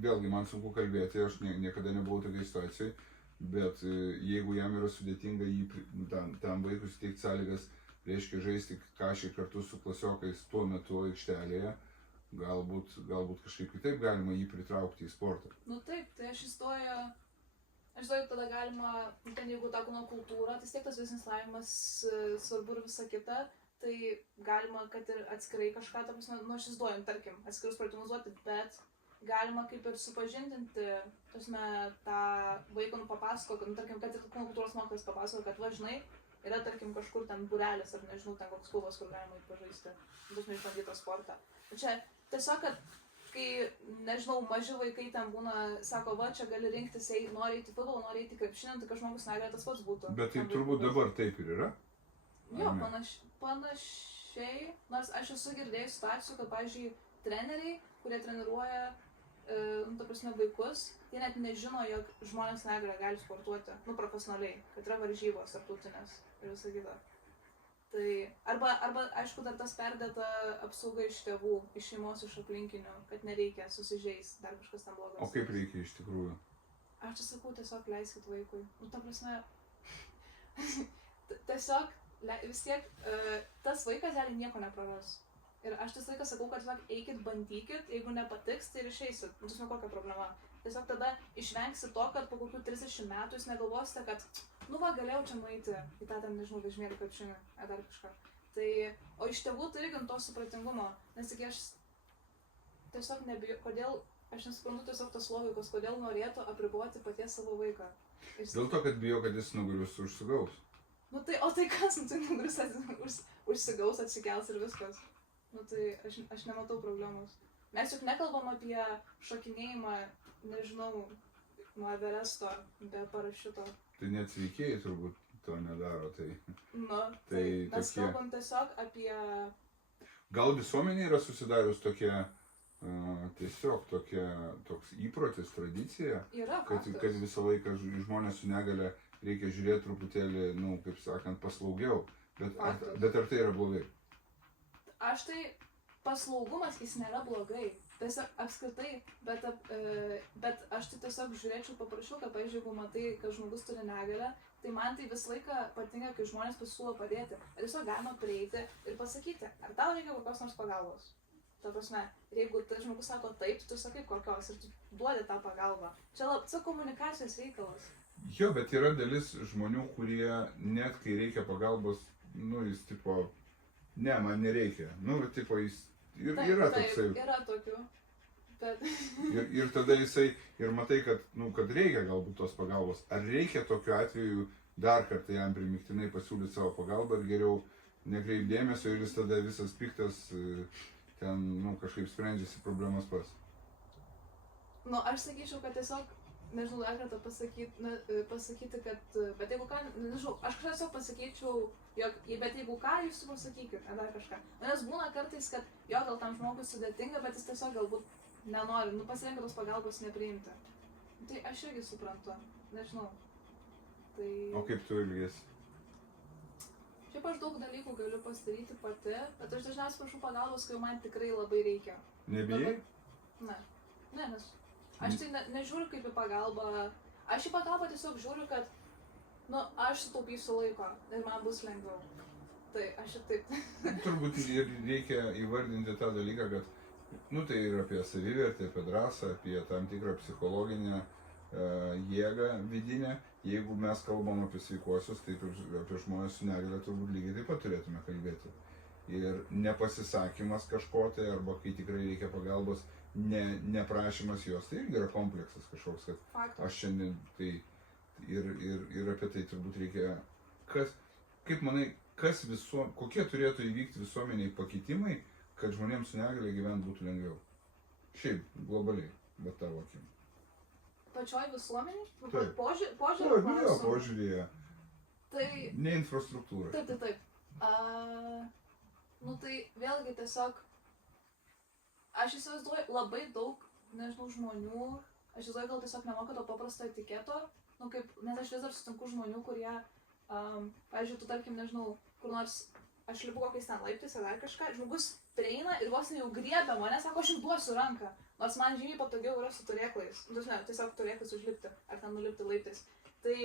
vėlgi man sunku kalbėti, aš niekada nebuvau tokiai situacijai, bet jeigu jam yra sudėtinga tam vaikui suteikti sąlygas, reiškia žaisti kažkiek kartu su klasiokais tuo metu aikštelėje, galbūt kažkaip kitaip galima jį pritraukti į sportą. Taip, tai aš įstoju, tada galima, ten jeigu ta kūno kultūra, tai tiek tas visinis lavimas svarbu ir visa kita, tai galima, kad ir atskirai kažką, aš įstoju, tarkim, atskirus pratimuzuoti, bet galima kaip ir supažindinti, tą vaiką papasako, tarkim, kad ir kūno kultūros mokytojas papasako, kad važinai, yra, tarkim, kažkur ten būrelis, ar nežinau, ten koks klubas, kur galima pažaisti, išbandyti tą sportą. Čia tiesiog, kad kai, nežinau, maži vaikai ten būna, sako, va, čia gali rinktis, nori eiti futbolą, nori eiti krepšinį, tai kažkoks negali, tas pats būtų. Bet tai turbūt dabar taip ir yra? Jo, panašiai, nors aš esu girdėjus situacijų, kad, pavyzdžiui, treneriai, kurie treniruoja, ta prasme, vaikus, jie net nežino, jog žmonės negalia gali sportuoti, profesionaliai, kad yra varžybos tarptautinės ir visą kitą. Tai, arba, aišku, dar tas perdėta apsauga iš tėvų, iš šeimos, iš aplinkinių, kad nereikia susižeis, dar kažkas tam blogas. O kaip reikia iš tikrųjų? Aš čia sakau, tiesiog leiskit vaikui. Ta prasme, tiesiog, vis tiek, tas vaikas gali nieko nepraras. Ir aš tas laikas sakau, kad tiesiog eikit, bandykit, jeigu nepatiks, tai ir išeisit. Tiesiog kokia problema. Tiesiog tada išvengsi to, kad po kokių 30 metų jūs negalvosite, kad galėjau čia nueiti į tą, nežinau, vežimėlį krepšinį, ar dar kažką. Tai, o iš tėvų tai irgi to supratingumo, nes tik aš tiesiog nebijau, kodėl, aš nesuprantu tiesiog tos logikos, kodėl norėtų apriboti paties savo vaiką. Dėl to, kad bijo, kad jis nugrius užsigaus. O tai kas, tai nugrius užsigaus, atsikels ir viskas. Tai aš nematau problemos. Mes juk nekalbam apie šokinėjimą, nežinau, nuo Everesto be parašiuto. Tai net sveikėjai turbūt to nedaro, tai... Tai mes kalbam tiesiog apie... Gal visuomenė yra susidarius tokia, tiesiog toks įprotis, tradicija, Yra kad visą laiką žmonės su negalia reikia žiūrėti truputėlį, kaip sakant, paslaugiau. Bet ar tai yra blogai? Aš tai paslaugumas jis nėra blogai, tiesiog apskritai, bet aš tai tiesiog žiūrėčiau paprašiau, kad, pavyzdžiui, jeigu matai, kad žmogus turi negalią, tai man tai visą laiką patinka, kai žmonės pasiūlo padėti. Ir tiesiog galima prieiti ir pasakyti, ar tau reikia kokios nors pagalbos. Ta prasme, jeigu tas žmogus sako taip, tu sakai kokios ir tu duodi tą pagalbą. Čia komunikacijos reikalas. Jo, bet yra dalis žmonių, kurie net kai reikia pagalbos, jis tipo... Ne, man nereikia. Jis yra toksai. Yra tokių, bet... ir tada jisai, ir matai, kad reikia galbūt tos pagalbos. Ar reikia tokiu atveju dar kartą jam primiktinai pasiūlyti savo pagalbą ir geriau nekreipti dėmesio ir jis tada visas piktas ten, nu, kažkaip sprendžiasi problemas pats. Nu, aš sakyčiau, kad tiesiog, nežinau, dar kartą pasakyti, kad, bet jeigu ką, nežinau, aš tiesiog pasakyčiau, jog, bet jeigu ką, jūs pasakykit, ar dar kažką. Nes būna kartais, kad jo, gal tam žmogui sudėtinga, bet jis tiesiog galbūt nenori, nu, pasirenka tos pagalbos nepriimti. Tai aš irgi suprantu, nežinau. Tai... O kaip tu elgiesi? Šiaip aš daug dalykų galiu pasidaryti pati, bet aš dažniausiai prašau pagalbos, kai man tikrai labai reikia. Nebijai? Ne, nes aš tai nežiūriu kaip į pagalbą, aš į pagalbą tiesiog žiūriu, kad, nu, aš sutaupysiu laiko ir man bus lengviau. Tai aš ir taip. Turbūt ir reikia įvardinti tą dalyką, kad, nu, tai yra apie savivertę, apie drąsą, apie tam tikrą psichologinę jėgą vidinę. Jeigu mes kalbam apie sveikuosius, tai apie žmonės su negalia turbūt lygiai taip pat turėtume kalbėti. Ir nepasisakymas kažko tai, arba kai tikrai reikia pagalbos, neprašymas jos, tai irgi yra kompleksas kažkoks, kad Faktas. aš šiandien, tai ir apie tai turbūt reikia, kaip manai, kokie turėtų įvykti visuomeniai pakitimai, kad žmonėms su negalia gyventi būtų lengviau. Šiaip, globaliai, bet tavo akim. Pačioj visuomeniai? Taip. Požiūrį Jo, požiūrėje. Tai... Ne infrastruktūra. Taip. Nu tai vėlgi tiesiog, aš įsivaizduoju labai daug, nežinau, žmonių, aš įsivaizduoju gal tiesiog nemoka to paprasto etiketo, nu kaip, nes aš vis dar sutinku žmonių, kurie, pavyzdžiui, tu tarkim, nežinau, kur nors, aš lipu kokiais ten laiptais ar dar kažką, žmogus prieina ir vos ne jau griebia mane, sako, aš jums duosiu ranką, nors man žymiai patogiau yra su turėklais, ne, tiesiog turėklais užlipti, ar ten nulipti laiptais. Tai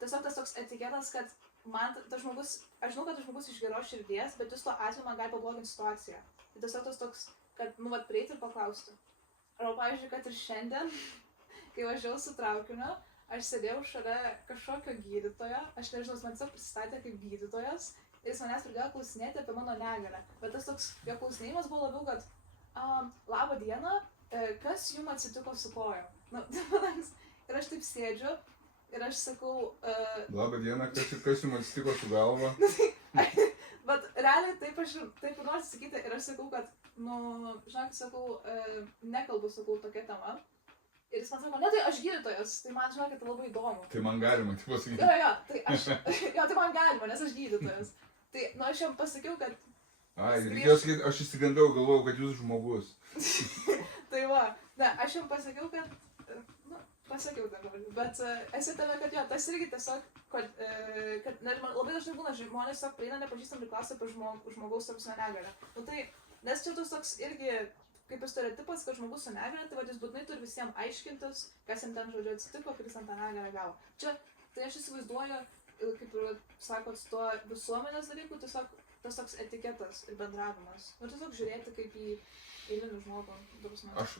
tiesiog tas toks etiketas, kad man tas žmogus, aš žinau, kad tas žmogus iš geros širdies, bet jūs tuo atveju man gali pabloginti situaciją. Tai tiesiog tas toks, kad, nu, vat, prieiti ir paklausti. Arba, pavyzdžiui, kad ir šiandien, kai važiavau su traukiniu, aš sėdėjau šalia kažkokio gydytojo, aš nežinau, jis man tiesiog prisistatė kaip gydytojas, ir jis manęs pradėjo klausinėti apie mano negalią. Bet tas toks, jo klausinėjimas buvo labiau, kad labą dieną, kas jums atsitiko su kojom? Nu, ir aš taip sėdžiu, ir aš sakau... Labą dieną, kas jums atsitiko su galva? Bet realiai taip ir noriu sakyti, ir aš sakau, kad, nu, žinok, sakau, nekalbu, sakau, tokia tema. Ir jis man sako, ne, tai aš gydytojas, tai man, žinok, tai labai įdomu. Tai man galima, tai pasakyti. Jo, tai aš, tai man galima, nes aš gydytojas. Tai, nu, aš jam pasakiau, kad... Ai, reikėjo sakyti, aš įsigandau, galvojau, kad jūs žmogus. Tai va, ne, aš jam pasakiau, kad... Nu, pasakiau tą žodį, bet esi tame, kad jo, tas irgi tiesiog, kad labai dažnai būna žmonės tiesiog prieina nepažįstami ir klausia apie žmogaus su negalia. Nu tai, nes čia tas toks irgi, kaip ir stereotipas, kad žmogus su negalia, tai va, jis būtinai turi visiems aiškintis, kas jam ten žodžiu atsitiko, kuris ant tą negalę gavo. Čia, tai aš įsivaizduoju, kaip ir sakot, su tuo visuomenės dalykų, tiesiog tas toks etiketas ir bendravimas. Ir tiesiog žiūrėti kaip į eilinį žmogų. Aš,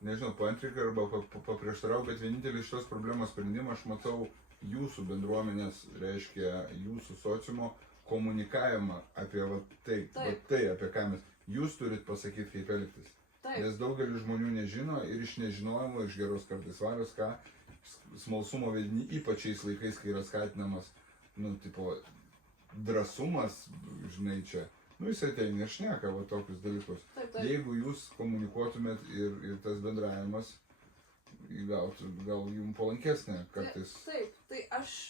nežinau, paantrinkai arba paprieštarau, bet vienintelį šios problemos sprendimą aš matau jūsų bendruomenės, reiškia jūsų sociumo komunikavimą apie tai, apie ką mes. Jūs turit pasakyti, kaip elgtis. Taip. Nes daugelis žmonių nežino ir iš nežinojimo, iš geros kartais valios, ką smalsumo vedini, ypač šiais laikais, kai yra skatinamas, nu, tipo, drąsumas, žinai, čia, nu, jis ateina ir šneka, va, tokius dalykus. Taip. Jeigu jūs komunikuotumėt ir tas bendravimas įgautų, gal jums palankesnė kartais. Taip, tai aš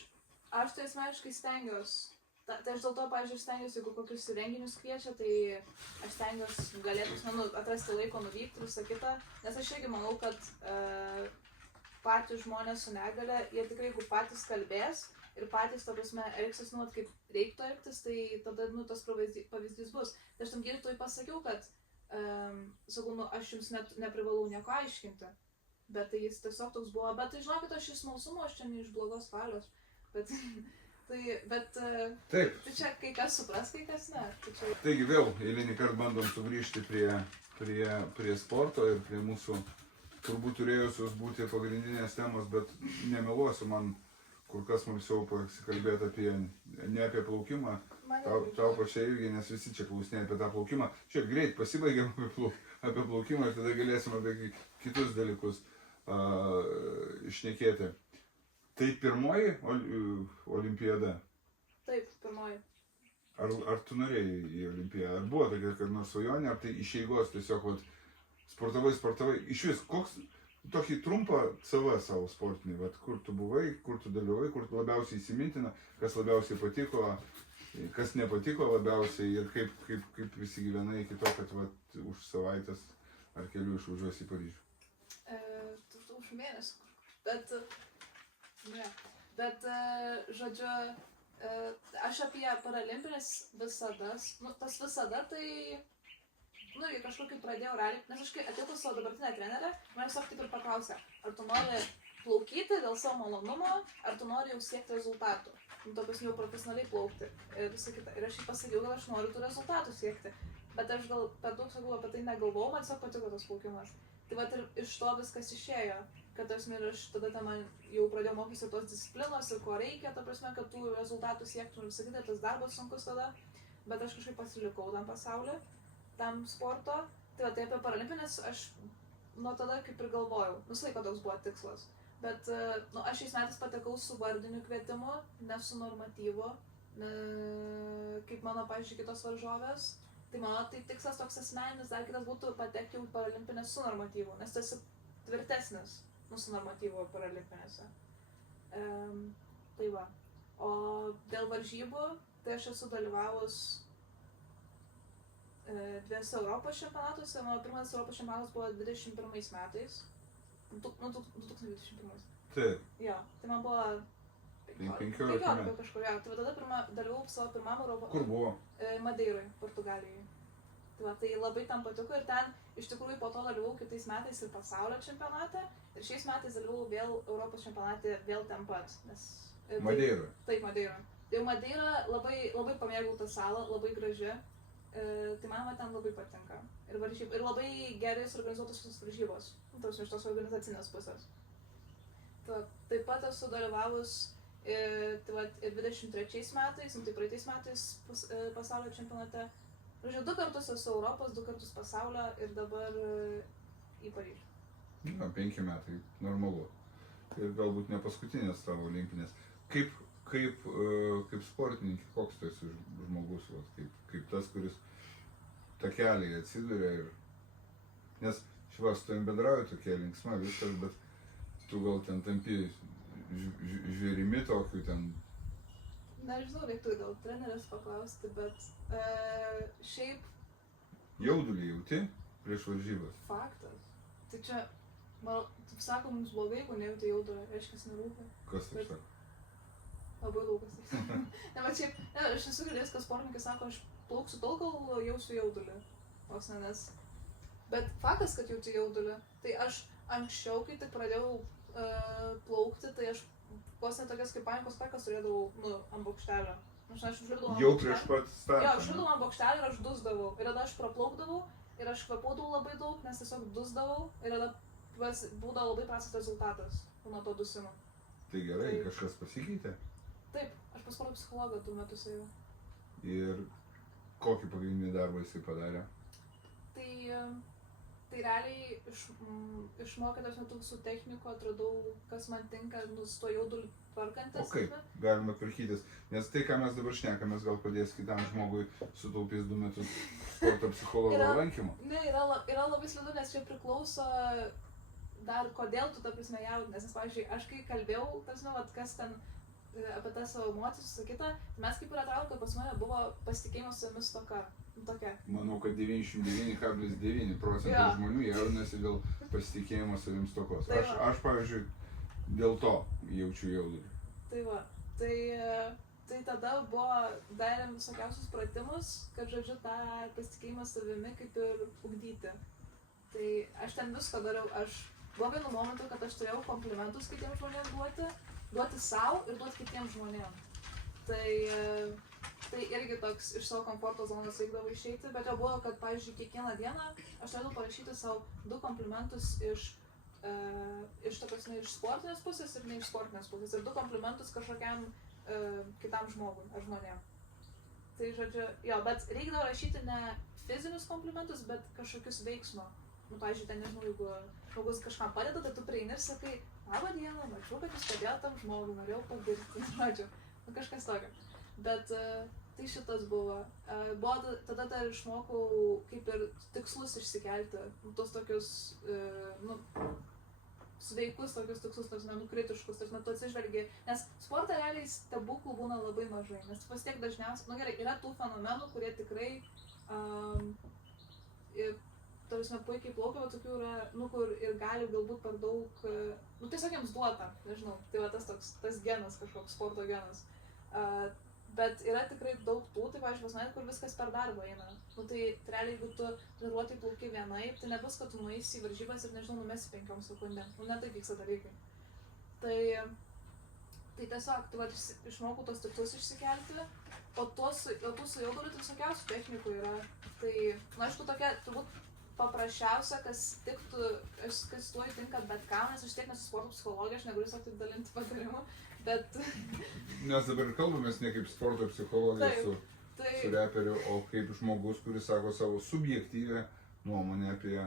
tai asmeniškai stengiuosi. Tai aš dėl to, pavyzdžiui, stengiuosi, jeigu kokius renginius kviečia, tai aš stengiuosi galėtų atrasti laiko nuvykti, visą kitą, nes aš irgi manau, kad patys žmonės su negale, jie tikrai, jeigu patys kalbės ir patys, ta prasme, elgsis, nu, kaip reiktų elgtis, tai tada, nu, tas pavyzdys bus. Tai aš tam gydytojui pasakiau, kad, sakau, nu, aš jums neprivalau nieko aiškinti, bet tai jis tiesiog toks buvo, bet tai žinokit, aš iš smalsumo, aš čia ne iš blogos valios, bet... Taip. Tai čia kai kas supras, kai kas ne. Taigi vėl eilinį kartą bandom sugrįžti prie sporto ir prie mūsų turbūt turėjusios būti pagrindinės temos, bet nemeluosiu, man kur kas smalsiau pasikalbėti ne apie plaukimą, tau pačiai irgi, nes visi čia klausinėja apie tą plaukimą. Šiaip greit pasibaigiam apie plaukimą ir tada galėsim apie kitus dalykus šnekėti. Tai pirmoji olimpiada? Taip, pirmoji. Ar tu norėjai į olimpiadą? Ar buvo tokia kad nors svajonė, ar tai iš eigos tiesiog vat, sportavai? Iš vis, koks tokį trumpą CV savo sportinį, vat, kur tu buvai, kur tu dalyvai, kur labiausiai įsimintina, kas labiausiai patiko, kas nepatiko labiausiai ir kaip visi gyvenai iki to, kad vat, už savaitės ar kelių išvažiuosi į Paryžių. Už mėnesį, bet žodžiu, aš apie paralimpinis visadas, tas visada tai, jei kažkokį pradėjau realiai, nes aš kai atėjau pas savo dabartinę trenerę, man tiesiog taip ir paklausė, ar tu nori plaukyti dėl savo malonumo, ar tu nori jau siekti rezultatų. Tokius jau profesionaliai plaukti ir visą kitą. Ir aš jai pasakiau, kad aš noriu tų rezultatų siekti. Bet aš gal per daug sakau apie tai negalvojau, man tiesiog patiko tas plaukimas. Tai vat ir iš to viskas išėjo, kad aš tada man jau pradėjau mokytis ir tos disciplinos ir ko reikia, ta prasme, kad tų rezultatų siektum ir visą kitą, tas darbas sunkus tada. Bet aš kažkaip pasilikau tam pasauliu, tam sporto. Tai apie paralimpinis aš nuo tada kaip ir galvojau, visą laiką toks buvo tikslas. Bet aš šiais metais patekau su vardiniu kvietimu, ne su normatyvu, kaip mano, pavyzdžiui, kitos varžovės. Tai mano tai tikslas toks asmeninis, dar kitas būtų patekti jau paralimpinės su normatyvu, nes tu esi tvirtesnis su normatyvu paralimpinėse. Tai va. O dėl varžybų, tai aš esu dalyvavus 2 Europos čempionatuose. Mano pirmas Europos čempionatas buvo 21 metais. 2021. Taip. Jo, tai man buvo 15 kažkur, jo. Tai tada dalyvau savo pirmam Europos... Kur buvo? Madeiroje, Portugalijoje. Tai labai tam patiko ir ten iš tikrųjų po to dalyvau kitais metais ir pasaulio čempionate ir šiais metais dalyvau vėl Europos čempionate vėl ten pat. Madeiroje? Taip, Madeiroje. Tai Madeira labai pamėgau tą salą, labai graži. Tai man ten labai patinka. Ir labai gerai suorganizuotos visos varžybos. Tos iš tos organizacinės pusės. Taip pat esu dalyvavus ir 23 metais, tai praeitais metais pasaulio čempionate. 2 kartus esu Europos, 2 kartus pasaulio ir dabar į Paryžių. Na, 5 metai, normalu. Ir galbūt ne paskutinės tavo olimpinės. Kaip sportininkė, koks tu esi žmogus, kaip tas, kuris takeliai atsiduria ir... Nes švas tu bendrauji tokia linksma viskas, bet tu gal ten tampi žvėrimi tokiu ten... Nežinau, reiktų gal trenerės paklausti, bet šiaip... Jaudulį jauti prieš varžybas? Faktas. Tai čia, taip sako, mums blogai, jeigu nejauti jaudulio, reiškia, nerūpi. Kas taip sako? Labai daug kas taip sako. Ne, bet šiaip, aš esu girdėjęs, kad sportininkai sako, aš plauksiu tol, kol jausiu jaudulį. Bet faktas, kad jauti jaudulį, tai aš anksčiau, kai tik pradėjau plaukti, tai aš vos ne tokias kaip panikos atakas turėdavau, ant bokštelio. Aš užlipdavau ant bokštelio. Jau prieš pat startą? Jo, aš užlipdavau ant bokštelio ir aš dusdavau. Ir tada aš praplaukdavau ir aš kvėpuodavau labai daug, nes tiesiog dusdavau. Ir tada būdavo labai prastas rezultatas nuo to dusimo. Tai gerai, kažkas pasikeitė? Taip, aš pas sporto psichologą 2 metus ėjau. Ir kokį pagrindinį darbą jisai padarė? Tai realiai išmokytas nuo tų visų technikų, atradau, kas man tinka, su to jauduliu tvarkantis. O kaip galima tvarkytis? Nes tai, ką mes dabar šnekamės, gal padės kitam žmogui sutaupys 2 metus sporto psichologo lankymo. Ne, yra labai slidu, nes čia priklauso dar kodėl tu, ta prasme, jaudinės. Nes, pavyzdžiui, aš kai kalbėjau, kas ten apie tą savo emocijas, visą kitą, mes kaip ir atradom, kad pas mane buvo pasitikėjimo savimi stoka. Tokia. Manau, kad 99,9% žmonių jaudinasi dėl pasitikėjimo savim stokos. Aš, pavyzdžiui, dėl to jaučiu jaudulį. Tai va, tai tada darėm visokiausius pratimus, kad, žodžiu, tą pasitikėjimą savimi kaip ir ugdyti. Tai aš ten visko dariau. Buvo vienu momentu, kad aš turėjau komplimentus kitiems žmonėms duoti savo ir duoti kitiems žmonėms. Tai irgi toks iš savo komforto zonos reikdavo išeiti, bet jau buvo, kad, pavyzdžiui, kiekvieną dieną aš turėjau parašyti savo 2 komplimentus iš sportinės pusės ir ne iš sportinės pusės. Ir 2 komplimentus kažkokiam kitam žmogui ar žmonėm. Tai, žodžiu, jo, bet reikdavo rašyti ne fizinius komplimentus, bet kažkokius veiksmo. Pavyzdžiui, ten nežinau, jeigu žmogus kažkam padeda, tai tu prieini ir sakai, labą dieną, mačiau, kad jūs padėjo tam žmogui, norėjau pagirti, žodžiu, kažkas tokio. Bet tai šitas buvo. Buvo tada dar išmokau kaip ir tikslus išsikelti, tos tokius, sveikus tokius tikslus, kritiškus, tu atsižvelgi, nes sporte realiai stebuklų būna labai mažai, nes vis tiek dažniausiai, gerai, yra tų fenomenų, kurie tikrai, puikiai plaukia, bet tokių yra, kur ir gali galbūt per daug, tiesiog jiems duota, nežinau, tai va tas genas kažkoks, sporto genas. Bet yra tikrai daug tų, tai pavyzdžiui, pas mane, kur viskas per darbą eina. Tai realiai, jeigu tu treniruotai plauki vienaip, tai nebus, kad tu nueisi į varžybas ir, nežinau, numesi 5 sekundėm. Ne taip vyksta dalykai. Tai tiesiog, išmokau tos tikslus išsikelti, o tų su jauduriu tai visokiausių technikų yra. Tai, aišku, tokia, turbūt paprasčiausia, kas tuo įtinka bet kam, nes aš tiek nesu sporto psichologija, aš negaliu savo taip dalinti patarimų, bet... Nes dabar kalbamės ne kaip sporto psichologija su reperiu, o kaip žmogus, kuris sako savo subjektyvę nuomonę apie...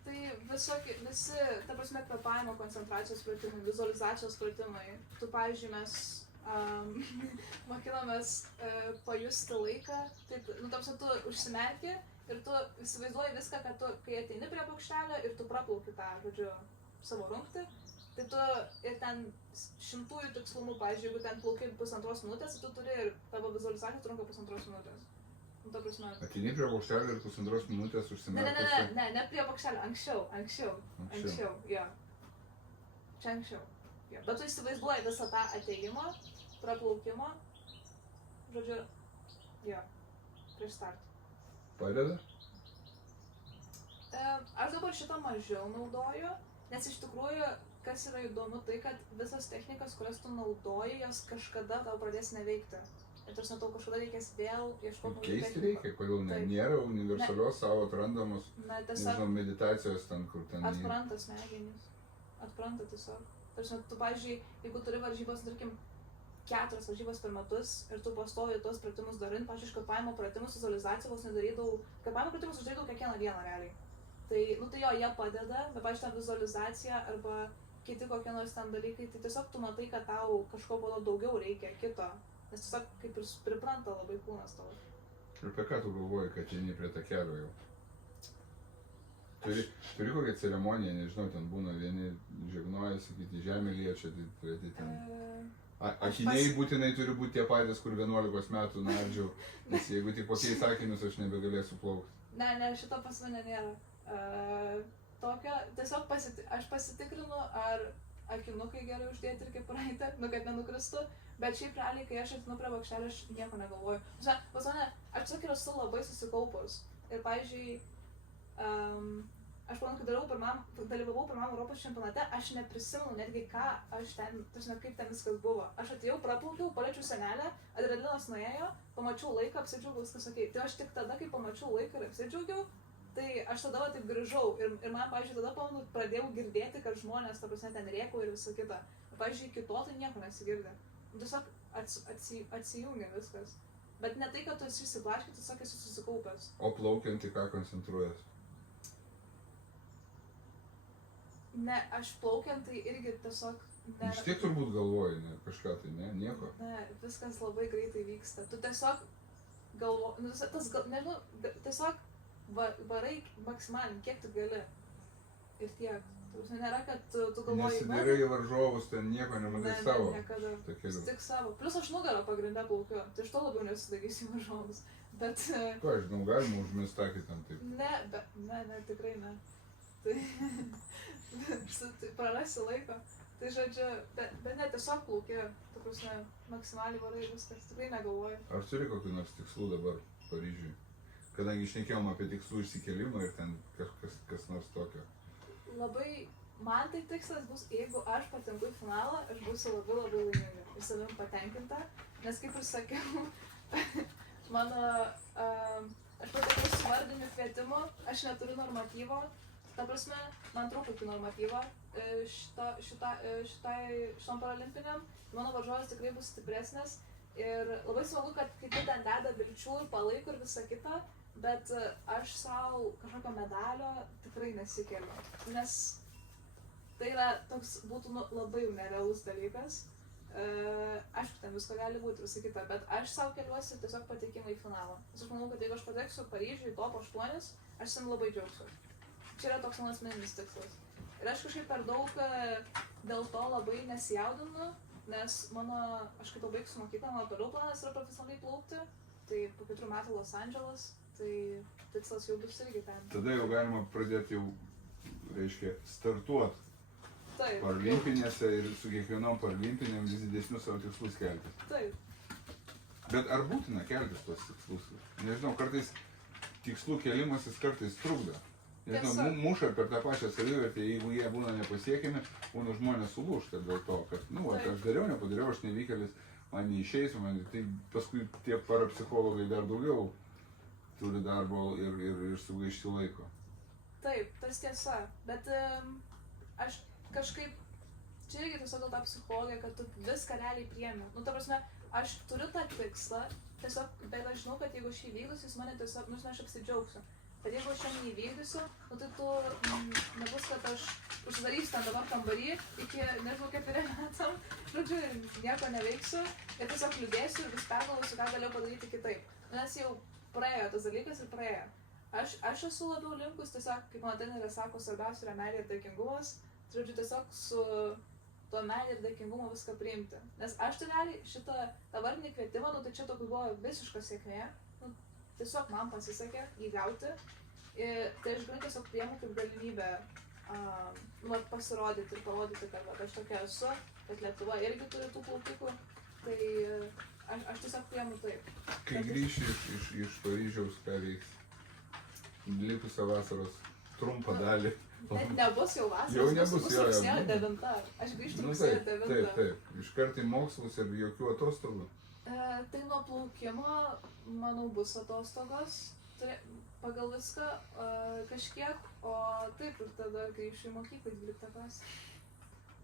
Tai visi, ta prasme, kvėpavimo koncentracijos pratimai, vizualizacijos pratimai. Tu, pavyzdžiui, mes mokinomės pajusti laiką, tu užsimerki ir tu įsivaizduoji viską, kad tu, kai ateini prie paukštelio ir tu praplauki tą, savo rungtį, tai tu ir ten 100 tikslumų, pavyzdžiui, jeigu ten plauki 1,5 minutės, tu turi ir tavo vizualizacija trunka 1,5 minutės. Ta prasme. Ateini prie paukštelio ir 1,5 minutės užsimerkusi? Ne prie paukštelio, anksčiau, jo. Čia anksčiau. Jo. Bet tu įsivaizduoji visą tą atėjimą, praplaukimą, prieš startą. Padeda? Aš dabar šitą mažiau naudoju, nes iš tikrųjų, kas yra įdomu, tai kad visas technikas, kurias tu naudoji, jos kažkada tau pradės neveikti. Ir tarsi tau kažkada reikės vėl ieškoti naujų technikų. Keisti reikia, kodėl nėra universalios savo atrandamos, nežinau, meditacijos ten, kur ten... Atpranta smegenys. Atpranta tiesiog. Tarsi, tu, pavyzdžiui, jeigu turi varžybas, tarkim, 4 varžybas per metus ir tu pastovi tuos pratimus darint, pavyzdžiui, kvėpavimo pratimus, vizualizacijos nedarydavau, kvėpavimo pratimus aš darydavau kiekvieną dieną realiai. Tai jo, jie padeda, bet, pavyzdžiui, ten vizualizacija arba kiti kokie nors ten dalykai, tai tiesiog tu matai, kad tau kažko daugiau reikia kito, nes tiesiog kaip ir pripranta labai kūnas tavo. Ir apie ką tu galvoji, kad eini prie takelio jau? Turi kokią ceremoniją, nežinau, ten būna vieni žegnojasi, kiti žemė liečia, tai ten... Akiniai būtinai turi būti tie patys, kur 11 metų nardžiau, nes jeigu tik pakeis akinius, aš nebegalėsiu plaukti. Ne, šito pas mane nėra. Tokio, tiesiog aš pasitikrinu, ar akinukai gerai uždėti ir kepuraitę, kad nenukristų, bet šiaip realiai, kai aš atinu prie bakštelio, aš nieko negalvoju. Pas mane, aš tiesiog ir esu labai susikaupus. Ir, pavyzdžiui, aš manau, kai dalyvavau pirmam Europos čempionate, aš neprisimenu netgi ką aš ten, kaip ten viskas buvo. Aš atėjau, praplaukiau, paliečiau senelę, adrenalinas nuėjo, pamačiau laiką, apsidžiaugiau, viskas okei. Tai aš tik tada, kai pamačiau laiką ir apsidžiaugiau, tai aš tada taip grįžau ir man, pavyzdžiui, tada pradėjau girdėti, kad žmonės, ta prasme, ten rėkau ir visą kitą. Pavyzdžiui, iki to tai nieko nesigirdė. Tiesiog atsijungia viskas. Bet ne tai, kad tu esi išsiblaškęs, tiesiog esi susikaupęs. O plaukiant į ką koncentruojas? Ne, aš plaukiant tai irgi tiesiog... Iš tiek turbūt galvoji, ne, kažką tai, ne, nieko? Ne, viskas labai greitai vyksta. Tu tiesiog galvoji, nežinau, tiesiog varai maksimaliai, kiek tu gali. Ir tiek. Nėra, kad tu galvoji... Nesidarai į varžovus, ten nieko nematai savo. Ne, niekada. Tik savo. Plius aš nugarą pagrindę plaukiu, tai iš to labiau nesidarysiu į varžovus. Bet... Ką, aš žinau, galima užmest akį ten taip. Ne, tikrai ne. Tai prarasi laiko. Tai žodžiu, bet ne tiesiog plaukia, tu prasme, maksimaliai varai viskas, tikrai negalvoju. Ar turi kokį nors tikslų dabar Paryžiui? Kadangi šnekėjom apie tikslų išsikelimą ir ten kas nors tokio. Labai, man tai tikslas bus, jeigu aš patenku į finalą, aš būsiu labai laiminga ir savim patenkinta, nes kaip ir sakiau, aš patekau su vardiniu kvietimu, aš neturiu normatyvo, ta prasme, man truputį normatyvo šitam paralimpiniam, mano varžovas tikrai bus stipresnis ir labai smagu, kad kiti ten deda vilčių ir palaiko ir visa kita, bet aš savo kažkokio medalio tikrai nesikeliu, nes tai yra toks būtų labai nerealus dalykas, Aišku, ten visko gali būti, visą kitą, bet aš savo keliuosi tiesiog patekimą į finalą. Nes aš manau, kad jeigu aš pateksiu Paryžiui top 8, aš ten labai džiaugsiu. Čia yra toks mano asmeninis tikslas. Ir aš kažkaip per daug dėl to labai nesijaudinu, nes aš kai pabaigsiu mokyklą, mano toliau planas yra profesionaliai plaukti, tai po 4 metų Los Andželas, tai tikslas jau bus irgi ten. Tada jau galima pradėti jau, reiškia, startuoti. Taip. Paralimpinėse ir su kiekvienom paralimpinėm vis didesnius savo tikslus kelti. Taip. Bet ar būtina keltis tos tikslus? Nežinau, kartais tikslų kelimasis kartais trukdo. Nežinau, muša per tą pačią savivertę, jeigu jie būna nepasiekiami, būna žmonės sulūžta dėl to, kad, aš nepadariau, aš nevykėlis, man neišeis, tai paskui tie parapsichologai dar daugiau turi darbo ir sugaišti laiko. Taip, tas tiesa, bet aš kažkaip, čia irgi tiesiog dėl tą psichologiją, kad tu viską realiai priemi. Ta prasme, aš turiu tą tikslą, tiesiog, bet aš žinau, kad jeigu aš įvykdysiu, jis mane tiesiog, aš apsidžiaugsiu. Bet jeigu aš jam neįvykdysiu, tai tu nebus, kad aš užsidarysiu ten dabar kambarį iki, nežinau, 4 metam, žodžiu, nieko neveiksiu ir tiesiog liūdėsiu ir vis pergalvosiu, ką galėjau padaryti kitaip. Nes jau praėjo tas dalykas ir praėjo. Aš esu labiau linkus tiesiog, kaip mano trenerė sako, svarbiausia yra meilė ir dėkingumas. Žodžiu, tiesiog su tuo meilė ir dėkingumu viską priimti. Nes aš tai realiai šitą vardinį kvietimą, tai čia tokia buvo visiška sėkmė. Tiesiog man pasisekė įgauti. Tai aš galiu tiesiog priimu kaip galimybę pasirodyti ir parodyti, kad aš tokia esu, kad Lietuva irgi turi tų plaukikų. Tai aš tiesiog priimu taip. Kai grįši iš Paryžiaus, ką veiks? Likusią vasaros trumpą dalį. Nebus jau vasaros, bus rugsėjo 9. Aš grįžtu rugsėjo 9. Taip. Iškart į mokslus ir jokių atostogų. Tai nuo plaukimo, manau, bus atostogos. Pagal viską kažkiek, o taip ir tada grįšiu į mokyklą 12 klasę.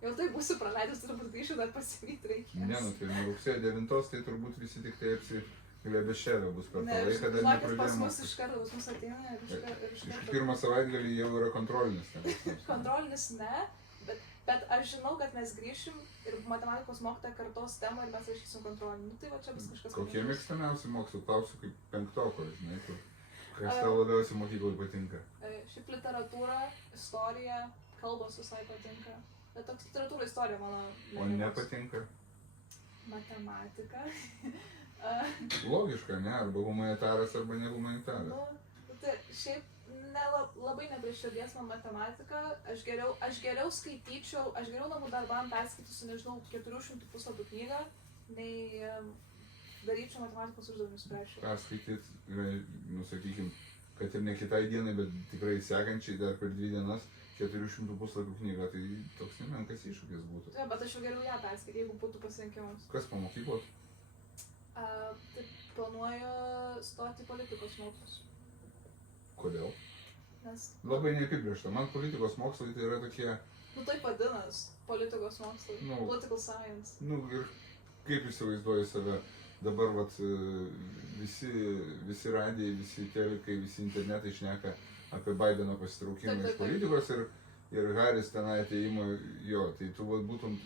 Jau taip būsiu praleidus, turbūt grįšiu dar pasivyti reikės. Ne, tai nuo rugsėjo 9 tai turbūt visi tik tai apsiglebešėlio bus per tą laiką, dar nepradėjome. Pas mus iš karto, pas mus ateina ir iš karto. Iš pirmą savaitgalį jau yra kontrolinis. Kontrolinis ne, bet aš žinau, kad mes grįšim ir matematikos mokytoja kartos temą ir mes rašysim kontrolinį. Tai va čia bus kažkas. Kokie mėgstamiausi mokslų? Klausiu kaip 5-oko, žinai, kas tau labiausiai mokykloje patinka? Šiaip literatūra, istorija, kalbos visai patinka. Bet toks literatūra, istorija mano mėgiamas. O nepatinka? Matematika. Logiška, ne? Arba humanitaras, arba ne humanitaras. Tai šiaip labai neprieširdies man matematika. Aš geriau skaityčiau, aš geriau namų darbam perskaitysiu, nežinau, 400 puslapių knygą, nei daryčiau matematikos uždavinius spręsčiau. Perskaityt, sakykim, kad ir ne kitai dienai, bet tikrai sekančiai dar per 2 dienas 400 puslapių knygą, tai toks nemenkas iššūkis būtų. Taip, bet aš jau geriau ją perskaityti, jeigu būtų pasirinkimas. Kas po mokyklos? Tai planuoju stoti į politikos mokslus. Kodėl? Nes... Labai neapibrėžta. Man politikos mokslai tai yra tokie... taip vadinas, politikos mokslai, political science. Ir kaip įsivaizduoju save, dabar visi radijai, visi telikai, visi internetai šneka apie Baideno pasitraukimą iš politikos ir Haris tenai ateimo jo, tai tu būtum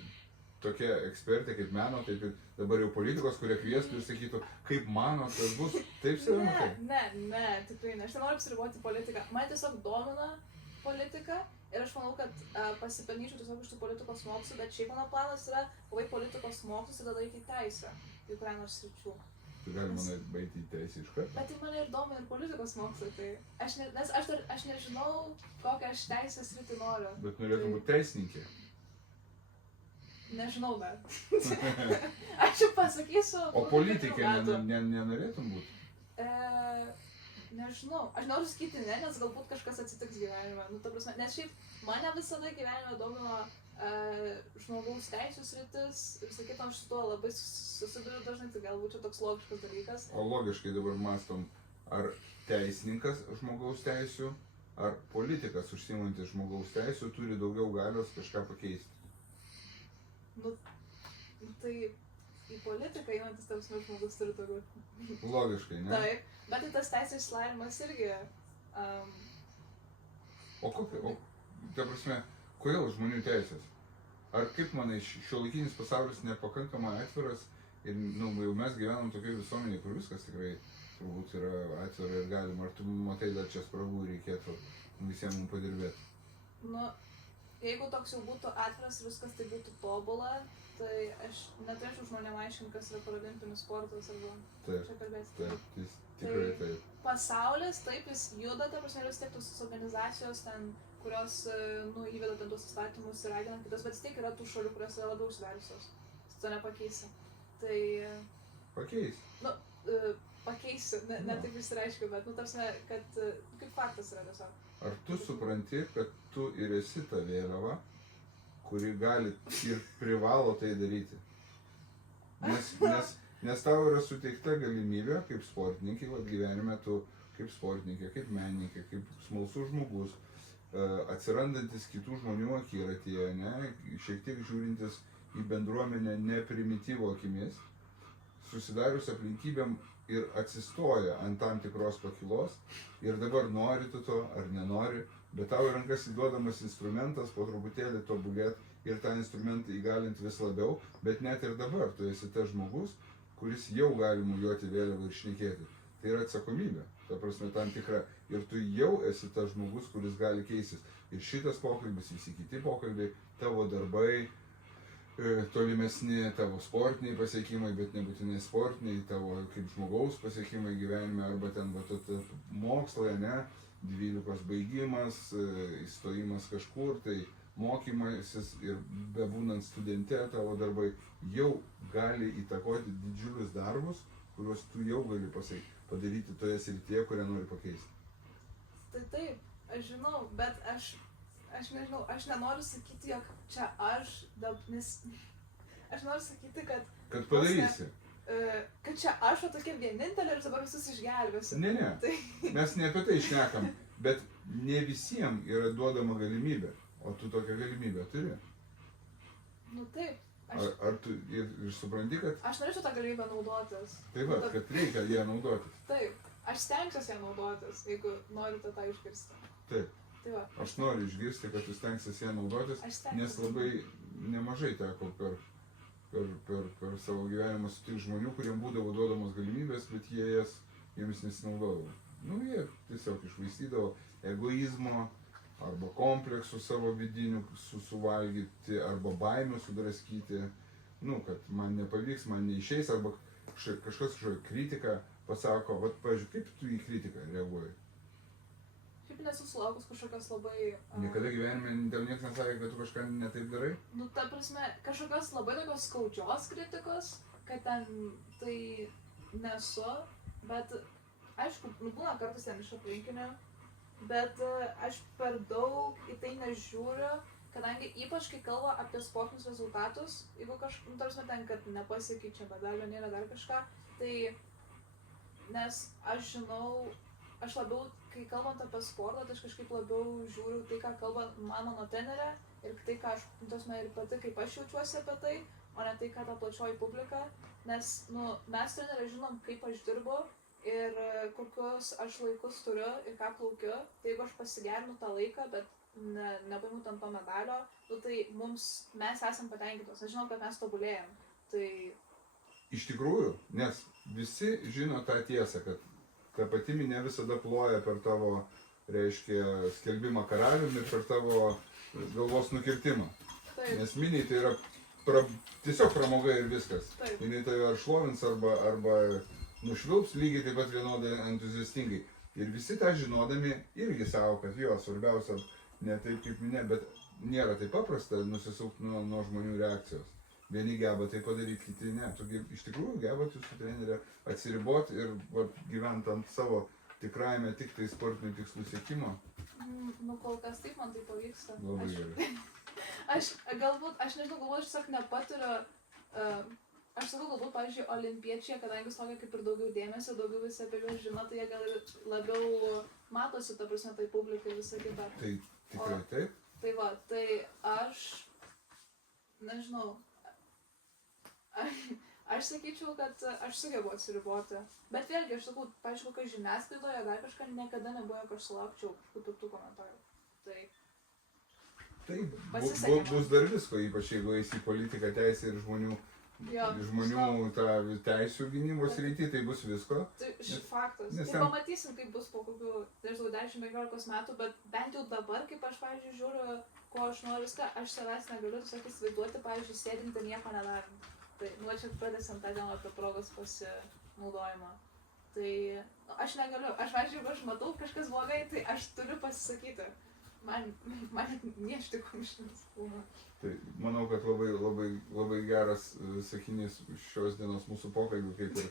tokia ekspertė kaip meno, taip ir dabar jau politikos, kurie kviestų ir sakytų, kaip mano, tas bus, taip save matai? Ne, tikrai ne, aš nenoriu apsiriboti politiką, man tiesiog domina politika ir aš manau, kad pasipelnyčiau tiesiog iš tų politikos mokslų, bet šiaip mano planas yra pabaigti politikos mokslus ir tada eiti į teisę, į kurią nors sričių. Tu gali mane baigti į teisę iš karto? Bet tai mane ir domina ir politikos mokslai, tai aš nežinau, kokią aš teisės sritį noriu. Bet norėtum būti teisininkė? Nežinau dar. Aš jau pasakysiu. O politikė nenorėtum būti? Nežinau. Aš noriu sakyti ne, nes galbūt kažkas atsitiks gyvenime. Ta prasme, nes šiaip mane visada gyvenime domino žmogaus teisų sritis ir sakytum, aš su tuo labai susiduriu dažnai, tai galbūt čia toks logiškas dalykas. O logiškai dabar mąstom, ar teisininkas žmogaus teisų, ar politikas užsiimantis žmogaus teisų turi daugiau galios kažką pakeisti? Tai į politiką einantis tam žmogus turi daugiau. Logiškai, ne? Taip, bet tai tas teisės išsilavinimas irgi... O ta prasme, kodėl žmonių teisės? Ar kaip manai, šiuolaikinis pasaulis nepakankamai atviras ir nu, jau mes gyvenam tokiai visuomeniai, kur viskas tikrai turbūt yra atvira ir galima. Ar tu matai dar čia spragų reikėtų visiems mums padirbėti? Nu, jeigu toks jau būtų atviras ir viskas tai būtų tobula, tai aš neturėčiau žmonėm aiškinti, kas yra paralimpinis sportas arba čia kalbėti. Taip, tikrai taip. Pasaulis, taip, jis juda, ta prasme, vis tiek tos organizacijos ten, kurios, nu, įveda ten tos įstatymus ir ragina kitas, bet vis tiek yra tų šalių, kurios yra labiau užsidariusios. Tu nepakeisi. Tai... Pakeis. Nu, pakeisiu, ne taip išsireiškiu, bet, nu, tarsi, kad kaip faktas yra tiesiog. Ar tu supranti, kad tu ir esi ta vėliava, kuri gali ir privalo tai daryti? Nes tau yra suteikta galimybė, kaip sportininkė, gyvenime tu kaip sportininkė, kaip menininkė, kaip smalsus žmogus, atsirandantis kitų žmonių akiratyje, ne, šiek tiek žiūrintis į bendruomenę ne primityvo akimis, susidarius aplinkybėm ir atsistoja ant tam tikros pakilos ir dabar nori tu to ar nenori, bet tau į rankas įduodamas instrumentas po truputėlį tobulėti ir tą instrumentą įgalinti vis labiau, bet net ir dabar tu esi tas žmogus, kuris jau gali mojuoti vėliavą ir šnekėti. Tai yra atsakomybė, ta prasme tam tikra. Ir tu jau esi tas žmogus, kuris gali keistis. Ir šitas pokalbis, visi kiti pokalbiai, tavo darbai, tolimesni tavo sportiniai pasiekimai, bet nebūtinai sportiniai, tavo kaip žmogaus pasiekimai gyvenime, arba ten mokslai, ne, 12 baigimas, įstojimas kažkur, tai mokymasis ir bebūnant studente tavo darbai jau gali įtakoti didžiulius darbus, kuriuos tu jau gali padaryti toje srityje, kurią nori pakeisti. Tai taip, aš žinau, bet aš nežinau, aš nenoriu sakyti, jog čia nes aš noriu sakyti, kad... Kad padarysi. Kad čia aš tokia vienintelė ir dabar visus išgelbėsiu. Ne, tai... mes ne apie tai šnekam, bet ne visiems yra duodama galimybė, o tu tokią galimybę turi. Nu taip. Ar tu ir supranti, kad... Aš norėčiau tą galimybę naudotis. Taip pat, kad reikia ją naudotis. Taip, aš stengsiuosi ją naudotis, jeigu norite tą išgirsti. Taip. Tai va. Aš noriu išgirsti, kad tu stengsiesi ją naudotis, nes labai nemažai teko per savo gyvenimą sutikti žmonių, kuriem būdavo duodamos galimybės, bet jiems nesinaudodavo. Nu, jie tiesiog išvaistydavo egoizmo, arba kompleksų savo vidinių suvalgyti, arba baimių sudraskyti, nu, kad man nepavyks, man neišeis, arba kažkas kritiką pasako, vat, pavyzdžiui, kaip tu į kritiką reaguoji? Šiaip nesu sulaukus kažkokios labai... Niekada gyvenime tau niekas nesakė, kad tu kažką netaip darai? Nu, ta prasme, kažkokios labai tokios skaudžios kritikos, kad ten tai nesu, bet aišku, būna kartais ten iš aplinkinių, bet aš per daug į tai nežiūriu, kadangi ypač kai kalba apie sportinius rezultatus, jeigu kažkaip, tarsi ten, kad nepasiekia čia medalio, nėra dar kažką, tai nes aš žinau, aš labiau, kai kalbant apie sportą, tai aš kažkaip labiau žiūriu tai, ką kalba mano trenerė ir tai, ką aš, tarsi ir pati, kaip aš jaučiuosi apie tai, o ne tai, ką ta plačioji publika, nes, nu, mes trenerė žinom, kaip aš dirbu, ir kokius aš laikus turiu ir ką plaukiu, tai jeigu aš pasigerinu tą laiką, bet nepaimu ten to medalio, nu, tai mes esam patenkintos, aš žinau, kad mes tobulėjam, tai... Iš tikrųjų, nes visi žino tą tiesą, kad ta pati minė visada ploja per tavo, reiškia, skelbimą karaliumi ir per tavo galvos nukirtimą. Taip. Nes miniai tai yra tiesiog pramoga ir viskas. Taip. Jinai tave ar šlovins arba nušvilps lygiai taip pat vienodai entuziastingai. Ir visi tą žinodami irgi savo, kad jo, svarbiausia ne taip kaip minė, bet nėra taip paprasta nusisukti nuo žmonių reakcijos. Vieni geba tai padaryti, kiti ne. Tu iš tikrųjų gebat jūsų trenerė atsiriboti ir gyventi ant savo tikrajame tik tai sportinių tikslų siekimo. Nu, kol kas taip man tai pavyksta. Labai gerai. Aš nežinau, galbūt aš tiesiog nepatiriu, aš sakau, galbūt, pavyzdžiui, olimpiečiai, kadangi tokia kaip ir daugiau dėmesio, daugiau visi apie juos žino, tai jie gal labiau matosi, ta prasme, tai publikai visą kitą. Tai tikrai taip? Tai va, tai aš, nežinau, aš sakyčiau, kad aš sugebu atsiriboti. Bet vėlgi, aš sakau, pavyzdžiui, kokia žiniasklaidoje dar kažką niekada nebuvo, kad aš sulaukčiau kažkokių piktų komentarų. Tai... Taip, Pasisekė man. bus dar visko, ypač jeigu eisi į politiką, teisę ir žmonių Jo, žmonių tą teisų gynimo srity, tai bus visko. tai faktas. nes Ir ten- pamatysim, kaip bus po kokių, nežinau, 10-15 metų, bet bent jau dabar, kaip aš, pavyzdžiui, žiūriu, ko aš noriu viską, aš savęs negaliu tiesiog įsivaizduoti, pavyzdžiui, sėdinti ir nieko nedarant. Tai, nu, čia pradėsim tą dieną apie progos pasinaudojimą. Tai, nu, aš negaliu, aš, pavyzdžiui, jeigu aš matau kažkas blogai, tai aš turiu pasisakyti. Man niežti kumštinis būna. Tai manau, kad labai geras sakinys šios dienos mūsų pokalbių, kaip ir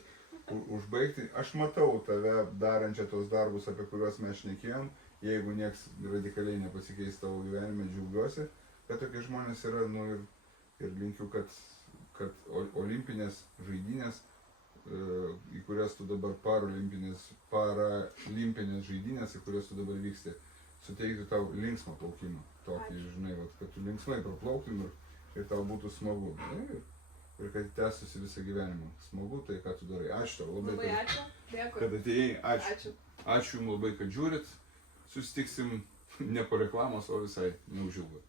užbaigti. Aš matau tave darančią tos darbus, apie kuriuos mes šnekėjom. Jeigu nieks radikaliai nepasikeis tavo gyvenime, džiaugiuosi, kad tokie žmonės yra, nu ir linkiu, kad olimpinės žaidynės, į kurias tu dabar paralimpinės žaidynės, į kurias tu dabar vyksti, suteiktų tau linksmą plaukimą. Tokį, Ačiū. žinai, vat, kad tu linksmai praplauktum ir tau būtų smagu. Ir kad tęstųsi visą gyvenimą. Smagu tai, ką tu darai. Ačiū tau labai, Labai ačiū. Dėkui. kad atėjai. Ačiū. Ačiū. Ačiū jums labai, kad žiūrit. Susitiksim ne po reklamos, o visai neužilgo.